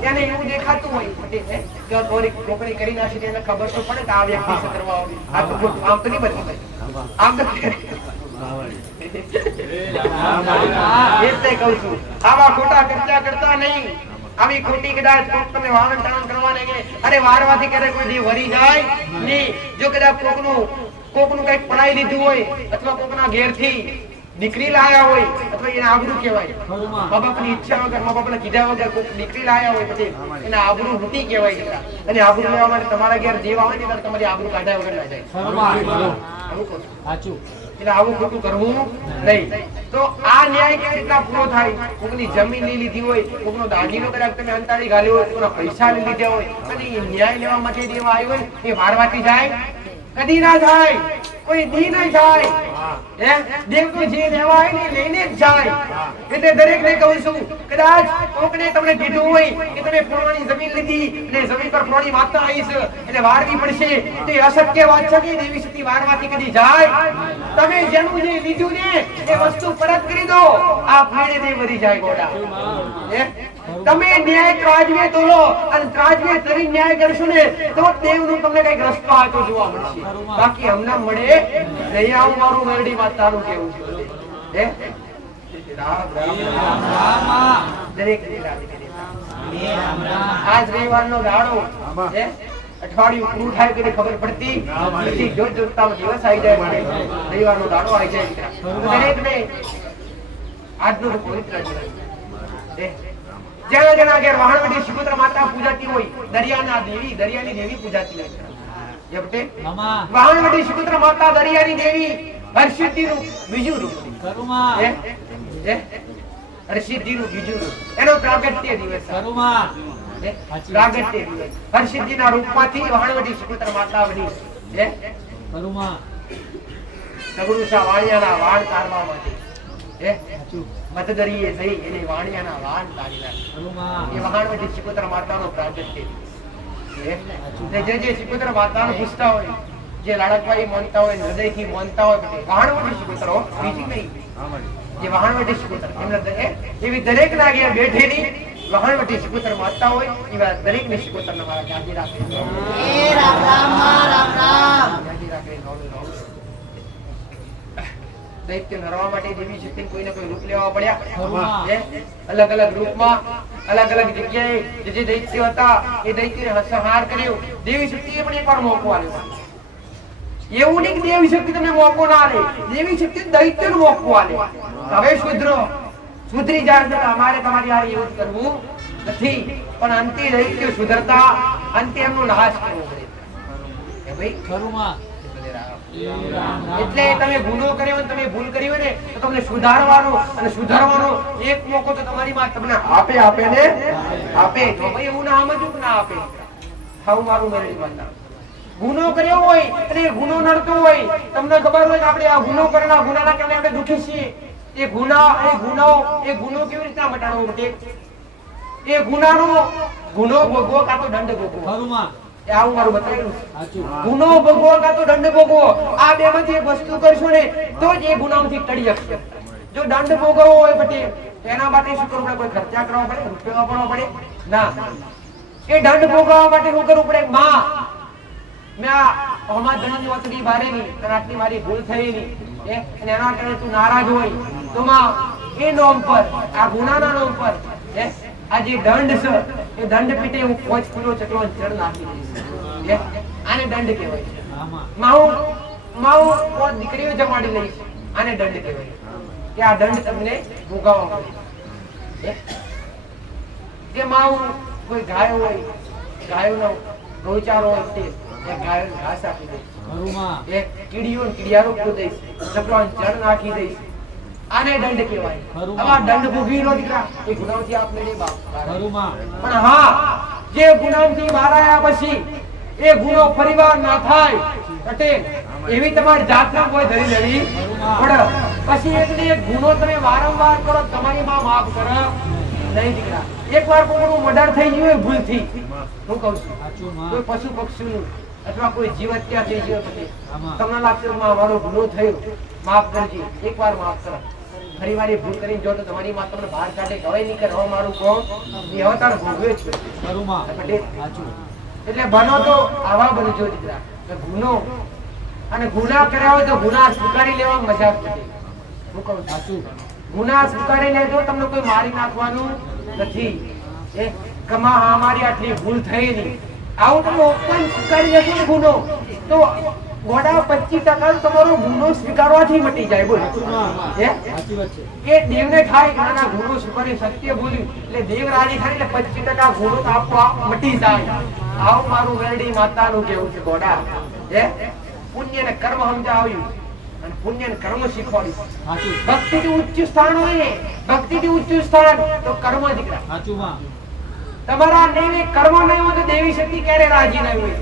એને એવું દેખાતું હોય પટેલ કે થોડી કોકને કરી નાખી એને ખબર તો પડે કે આ વ્યક્તિ છે કરવા આવી. આ તો ખોટું આમ તો નહીં બતાવે. આમ તો એટલે કહું છું આવા ખોટા ખર્ચા કરતા નહીં. આવી ખોટી કદાચ તમે વાહન ટાણ કરવાને કે અરે વારવાથી ક્યારે કોઈ દી વરી જાય નહીં. જો કદાચ કોકનું કઈક પડાઈ લીધું હોય અથવા કોકના ઘેરથી દીકરી લાયા હોય અથવા એને આબરૂ કહેવાય. મા બાપની ઈચ્છા વગર, મા બાપને કીધા વગર કોક દીકરી લાયા હોય પછી એને આબરૂ નથી કહેવાય. અને આબરૂ લેવા માટે તમારા ઘેર જેવા હોય ને ત્યારે તમારી આબરૂ કાઢ્યા વગર ના જાય. એટલે આવું ખોટું કરવું નહીં. તો આ ન્યાય કેવી રીતના પૂરો થાય? કોકની જમીન લઈ લીધી હોય, કોકનો દાગીનો કદાચ તમે અંતાડી ગાલ્યો હોય, કોકના પૈસા લઈ લીધા હોય અને ન્યાય લેવા માટે દેવા આવ્યો હોય એ વારવાથી જાય? કદી ના જાય. કોઈ દી નહીં જાય. દેવ તો જે લેવા આવે ને લઈને જ જાય. એટલે દરેક ને કહું છું કદાચ કોકને તમને કીધું હોય કે તમે ફલાણી જમીન લીધી અને જમીન પર ફલાણી માતા આવી છે એટલે વારવી પડશે તો એ અશક્ય વાત છે કે દેવી શક્તિ વારવાથી કદી જાય? તમે જેનું જે લીધું ને એ વસ્તુ પરત કરી દો. આ ફેડે દેવ વરી જાય ગોડા. તમે ન્યાય ત્રાજવે તોલો અને ત્રાજવે તરી ન્યાય કરશો ને તો દેવનું તમને કઈક રસ્તો આવતો જોવા મળશે. બાકી હમણાં મળે નહીં. આવું મારું મેલડી માતાનું કેવું છે. દરેક આજ રવિવારનો દાડો અઠવાડિયું પૂરું થાય કે ખબર પડતી નથી. જોતજોતામાં દિવસ આવી જાય માટે રવિવારનો દાડો આવી જાય દીકરા. તો દરેકને આજનો તો પવિત્ર દિવસ. જેના ઘેર વહાણવટી શિકોતર માતા પૂજાતી હોય, દરિયાની દેવી પૂજાતી હોય. જપટે વહાણવટી શિકોતર માતા દરિયાની દેવી હરસિદ્ધિનું બીજું રૂપ. હરસિદ્ધિનું બીજું રૂપ, એનો પ્રાગટ્ય દિવસ. પ્રાગટ્ય દિવસ હરસિદ્ધિના રૂપમાંથી વહાણવટી શિકોતર માતા બની. સગડુસા વાણિયાના વાણ તારવામાંથી મતદરીએ થઈ એને વાણિયાના વાણ તારી નાખ્યા. એ વહાણવટી શિકોતર માતાનો પ્રાગટ્ય. જે શિકોતર માતાનું પૂછતા હોય, જે લાડકવાઈ માનતા હોય, હૃદયથી માનતા હોય, વહાણવટી શિકોતર બીજી નહીં. જે વહાણવટી શિકોતર એવી દરેક ના ઘેર બેઠેલી વહાણવટી શિકોતર માતા હોય એવા દરેક ની શિકોતર મારા જાગી રાખે. દૈત્ય નરવા માટે દેવી શક્તિ કોઈને કોઈ રૂપ લેવા પડ્યા. અલગ અલગ રૂપમાં અલગ અલગ જગ્યાએ જે દૈત્ય હતા એ દૈત્યને સંહાર કર્યો. દેવી શક્તિએ પણ એકવાર મોકો આપ્યો. એવું નહીં કે દેવી શક્તિ તમને મોકો ના આલે, દેવી શક્તિ દૈત્યનો મોકો આલે. હવે સુધરી જાય. અમારે તમારી હારે એવું કરવું નથી, પણ અંતે દૈત્ય સુધરતા અંતે એમનો નાશ કરવો પડે. ભાઈ ખરુંમાં એટલે તમે ગુનો કર્યો, તમે ભૂલ કરી હોય ને તો તમને સુધારવાનો અને સુધારવાનો એક મોકો તો તમારી માં તમને આપે ને આપે. તો ભાઈ એવું ના સમજવું કે ના આપે. હાઉ મારું મેરેજ માતા ગુનો કર્યો હોય અને ગુનો નડતો હોય, તમને ખબર હોય કે આપણે આ ગુનો કરેલા ગુનાના કારણે આપણે દુખી છીએ. એ ગુનો કેવી રીતના મટાડવો પડે? એ ગુનો ભોગવો કાં તો દંડ ભોગવો. આવું મારું બતાવેલું. ગુનો ભોગવો કાં તો દંડ ભોગવો, આ બે માંથી એક વસ્તુ કરશો ને તો જ એ ગુનામાંથી ટળી શકશે. જો દંડ ભોગવવો હોય પછી એના માટે શું કરવું પડે? કોઈ ખર્ચા કરવા પડે, રૂપિયા વાપરવા પડે? ના. એ દંડ ભોગવવા માટે શું કરવું પડે? માં મેં અમાર ધનની વતની બારેની આટલી મારી ભૂલ થયેલી અને એના કારણે તું નારાજ હોય તો માં એ નોમ પર, આ ગુનાના નોમ પર આ જે દંડ છે એ દંડ પીટે હું 5 કિલો ચકલો જળ નાખી દઈશ. આને દંડ કહેવાય છે. માઉ દીકરીઓ જમાડી લઈશ, આને દંડ કહેવાય. કે આ દંડ તમને ભોગવવા પડે. કે માઉ કોઈ ગાય હોય, ગાયોનો ગૌચારો હોય તે ગાયોને ઘાસ આપી દઈશ. એક કીડિયારો ખોદી દઈશ, ચકલો જળ નાખી દઈશ. આને દંડ કહેવાય. આવા દંડ ભોગવી નો દીકરા એ ગુનાથી આપને નહીં બાપ. પણ હા, જે ગુનાથી બહાર આવ્યા પછી એ ગુનો ફરીવાર ના થાય એટલે એવી તમારી જાતના કોઈ ધરી લેવી પડે. પછી એટલે એક ગુનો તમે વારંવાર કરો, તમારી માં માફ કરે નહીં દીકરા. એકવાર કોઈનું મર્ડર થઈ ગયું ભૂલથી, હું કહું છું, કોઈ પશુ પક્ષીનું અથવા કોઈ જીવ હત્યા થઈ ગયો પછી તમને લાગશે મારો ગુનો થયો, માફ કરજે. એકવાર માફ કરો. ફરી વાર ભૂલ કરીને જો તો તમારી માં તમને બહાર કાઢે કવાય નહીં કે હવે મારું કોણ એ અવતાર ભોગવે છે. એટલે બનો તો આવા બનજો દીકરા. ગુનો અને ગુના કર્યા હોય તો ગુના સ્વીકારી લેવા મજા પડે. હું કહું સાચું, ગુના સ્વીકારી લેજો. તમને કોઈ મારી નાખવાનું નથી. એ કમા અમારી આટલી ભૂલ થયેલી આવું તમે ઓપન સ્વીકારી લેશો ને ગુનો તો ગોડા 25% તમારો ગુનો સ્વીકારવાથી મટી જાય. બોલ કે દેવને થાય કે ના ગુનો સ્વીકારી સત્ય બોલ્યું એટલે દેવ રાજી થાય એટલે 25% ગુનો આપવા મટી જાય. આવું મારું વેરડી માતાનું કેવું છે ગોડા. પુણ્ય ને કર્મ સમજાવ્યું અને પુણ્ય ને કર્મ શીખવાડ્યું. ભક્તિ થી ઉચ્ચ સ્થાન હોય, ભક્તિ થી ઉચ્ચ સ્થાન તો કર્મ દીકરા. તમારા નહીં કર્મ નહીં હોય તો દેવી શક્તિ ક્યારે રાજી નહીં હોય.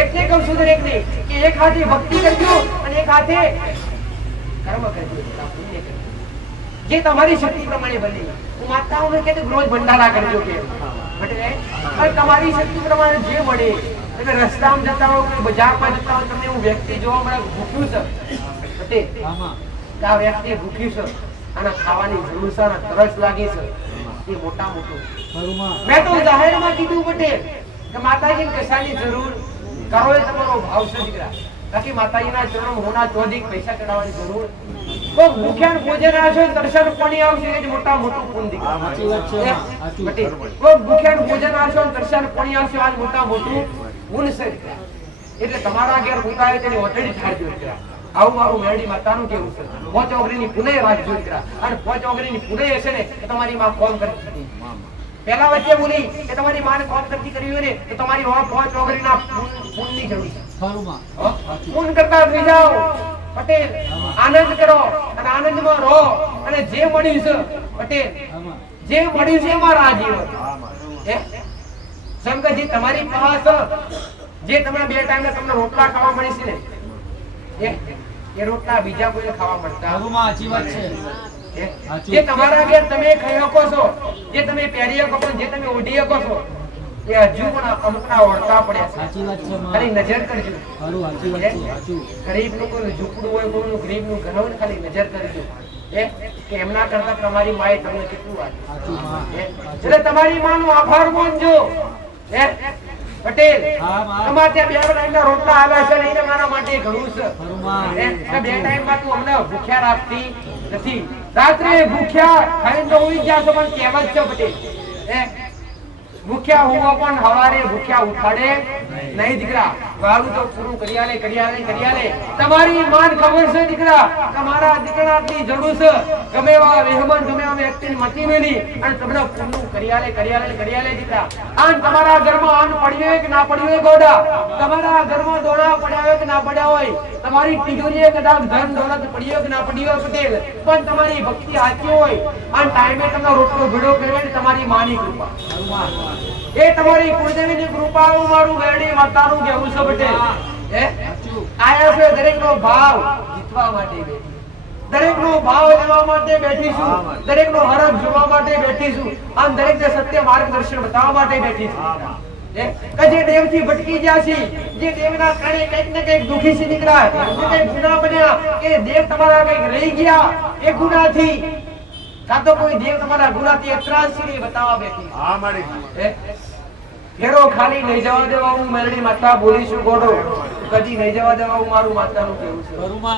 એટલે કહું છું દરેક ને કે એક હાથે ભક્તિ કરજો અને એક હાથે કર્મ કરજો, પુણ્ય કરજો જે તમારી શક્તિ પ્રમાણે બને. હું માતાઓને કહેતો રોજ ભંડારા કરજો કે તમારી શક્તિ પ્રમાણે જે મળે. એટલે રસ્તામાં જતા હોય, બજારમાં જતા હોય, તમને એવું વ્યક્તિ જોવા મળે ભૂખ્યું છે, આ વ્યક્તિ ભૂખ્યું છે, આના ખાવાની જરૂર છે, તરસ લાગી છે, એ મોટા મોટું. મેં તો જાહેરમાં કીધું પટેલ કે માતાજીને કશાની જરૂર કરો એ તમારો ભાવ છે દીકરા. બાકી માતાજીના ચરણ હોના ચોધી પૈસા કઢાવવાની જરૂર. તો ભૂખ્યાને ભોજન આવશે, દર્શન પાણી આવશે, એ જ મોટા મોટું પુણ્ય દીકરા. ભૂખ્યાને ભોજન આવશે, દર્શન પાણી આવશે, આ મોટા મોટું ગુણ છે દીકરા. એટલે તમારા ઘેર ભૂતાય તેની ઓતડી ઠારજો દીકરા. આવું મારું મેરડી માતાનું કેવું છે. પોચ ઓગરીની પુનઃ રાખજો દીકરા. અને પોચ ઓગરીની પુનઃ હશે ને તો તમારી માં કોમ કરતી હતી. પહેલા વચ્ચે બોલી કે તમારી માને કોમ કરતી કરી હોય ને તો તમારી પોચ ઓગરીના પુણ્યની જરૂર છે. ખરું માં. પુણ્ય કરતા થઈ જાઓ પટેલ. આનંદ કરો અને આનંદમાં રહો. અને જે મળ્યું છે પટેલ, જે મળ્યું છે એમાં રાજી રહો. શંકરજી તમારી પાસે જે તમે બે ટાઈમે તમને રોટલા ખાવા મળે છે ને એ રોટલા બીજા કોઈને ખાવા મળતા ખરું માં, સાચી વાત છે. જે તમારા ઘેર તમે ખાઈ શકો છો, જે તમે પહેરી શકો છો, જે તમે ઓઢી શકો છો, એ હજુ પણ અમુકના ઓળખા પડ્યા છે. સાચી વાત છે માં. ખાલી નજર કરજો. ખરું, સાચી વાત છે. સાચું. ગરીબનું કોઈ ઝૂંપડું હોય, કોઈનું ગરીબનું ઘર હોય ને ખાલી નજર કરજો કે એમના કરતા તમારી માએ તમને કેટલું આપ્યું. સાચું માં. એટલે તમારી માનો આભાર માનજો. પટેલ હા માં. તમારે ત્યાં બે ટાઈમના રોટલા આવ્યા છે ને એને મારા માટે ઘણું છે. ખરું માં. બે ટાઈમમાં તું અમને ભૂખ્યા રાખતી નથી. રાત્રે ભૂખ્યા ખાઈને તો ઉઈ ગયા છો પણ કહેવત છે પટેલ, ભૂખ્યા હોવા પણ હવારે ભૂખ્યા ઉઠાડે નહીં દીકરા. વાળું તો પૂરું કરિયાલે. તમારી માન ખબર છે દીકરા, તમારા દીકરાની જરૂર છે. ગમે એવા મહેમાન, ગમે એવા વ્યક્તિને મતી મેલી અને તમને પૂરું કરિયાલે દીકરા. આન તમારા ઘરમાં આન પડ્યું હોય કે ના પડ્યું હોય ગોડા, તમારા ઘરમાં દોડા પડ્યા હોય કે ના પડ્યા હોય, તમારી તિજોરીએ કદાચ ધન દોલત પડી હોય કે ના પડી હોય પટેલ, પણ તમારી ભક્તિ સાચી હોય અને ટાઈમે તમને રોટલો ભેડો કર્યો ને તમારી માની કૃપા, એ તમારી કુળદેવીની કૃપા. મારું વેડી માતાનું કહેવું છે પટેલ. આયા છે દરેકનો ભાવ જીતવા માટે બેઠી, દરેકનો ભાવ લેવા માટે બેઠી છું, દરેકનો હરખ જોવા માટે બેઠી છું, આમ દરેકને સત્ય માર્ગદર્શન બતાવવા માટે બેઠી છું. કે જે દેવથી ભટકી ગયા છે, જે દેવના કારણે કંઈક ને કંઈક દુખી છે દીકરા, જે કંઈક ગુનાહ બન્યા, એ દેવ તમારા કંઈક રહી ગયા એ ગુનાથી, કાં તો કોઈ દેવ તમારા ગુનાથી અત્રાસી બતાવવા બેઠી. હા મારી ઘેરો ખાલી નહીં જવા દેવા હું મેલડી માતા બોલીશું ગોડો, કદી નહીં જવા દેવા હું મારું માતાનું કહેવું છે. ખરું માં.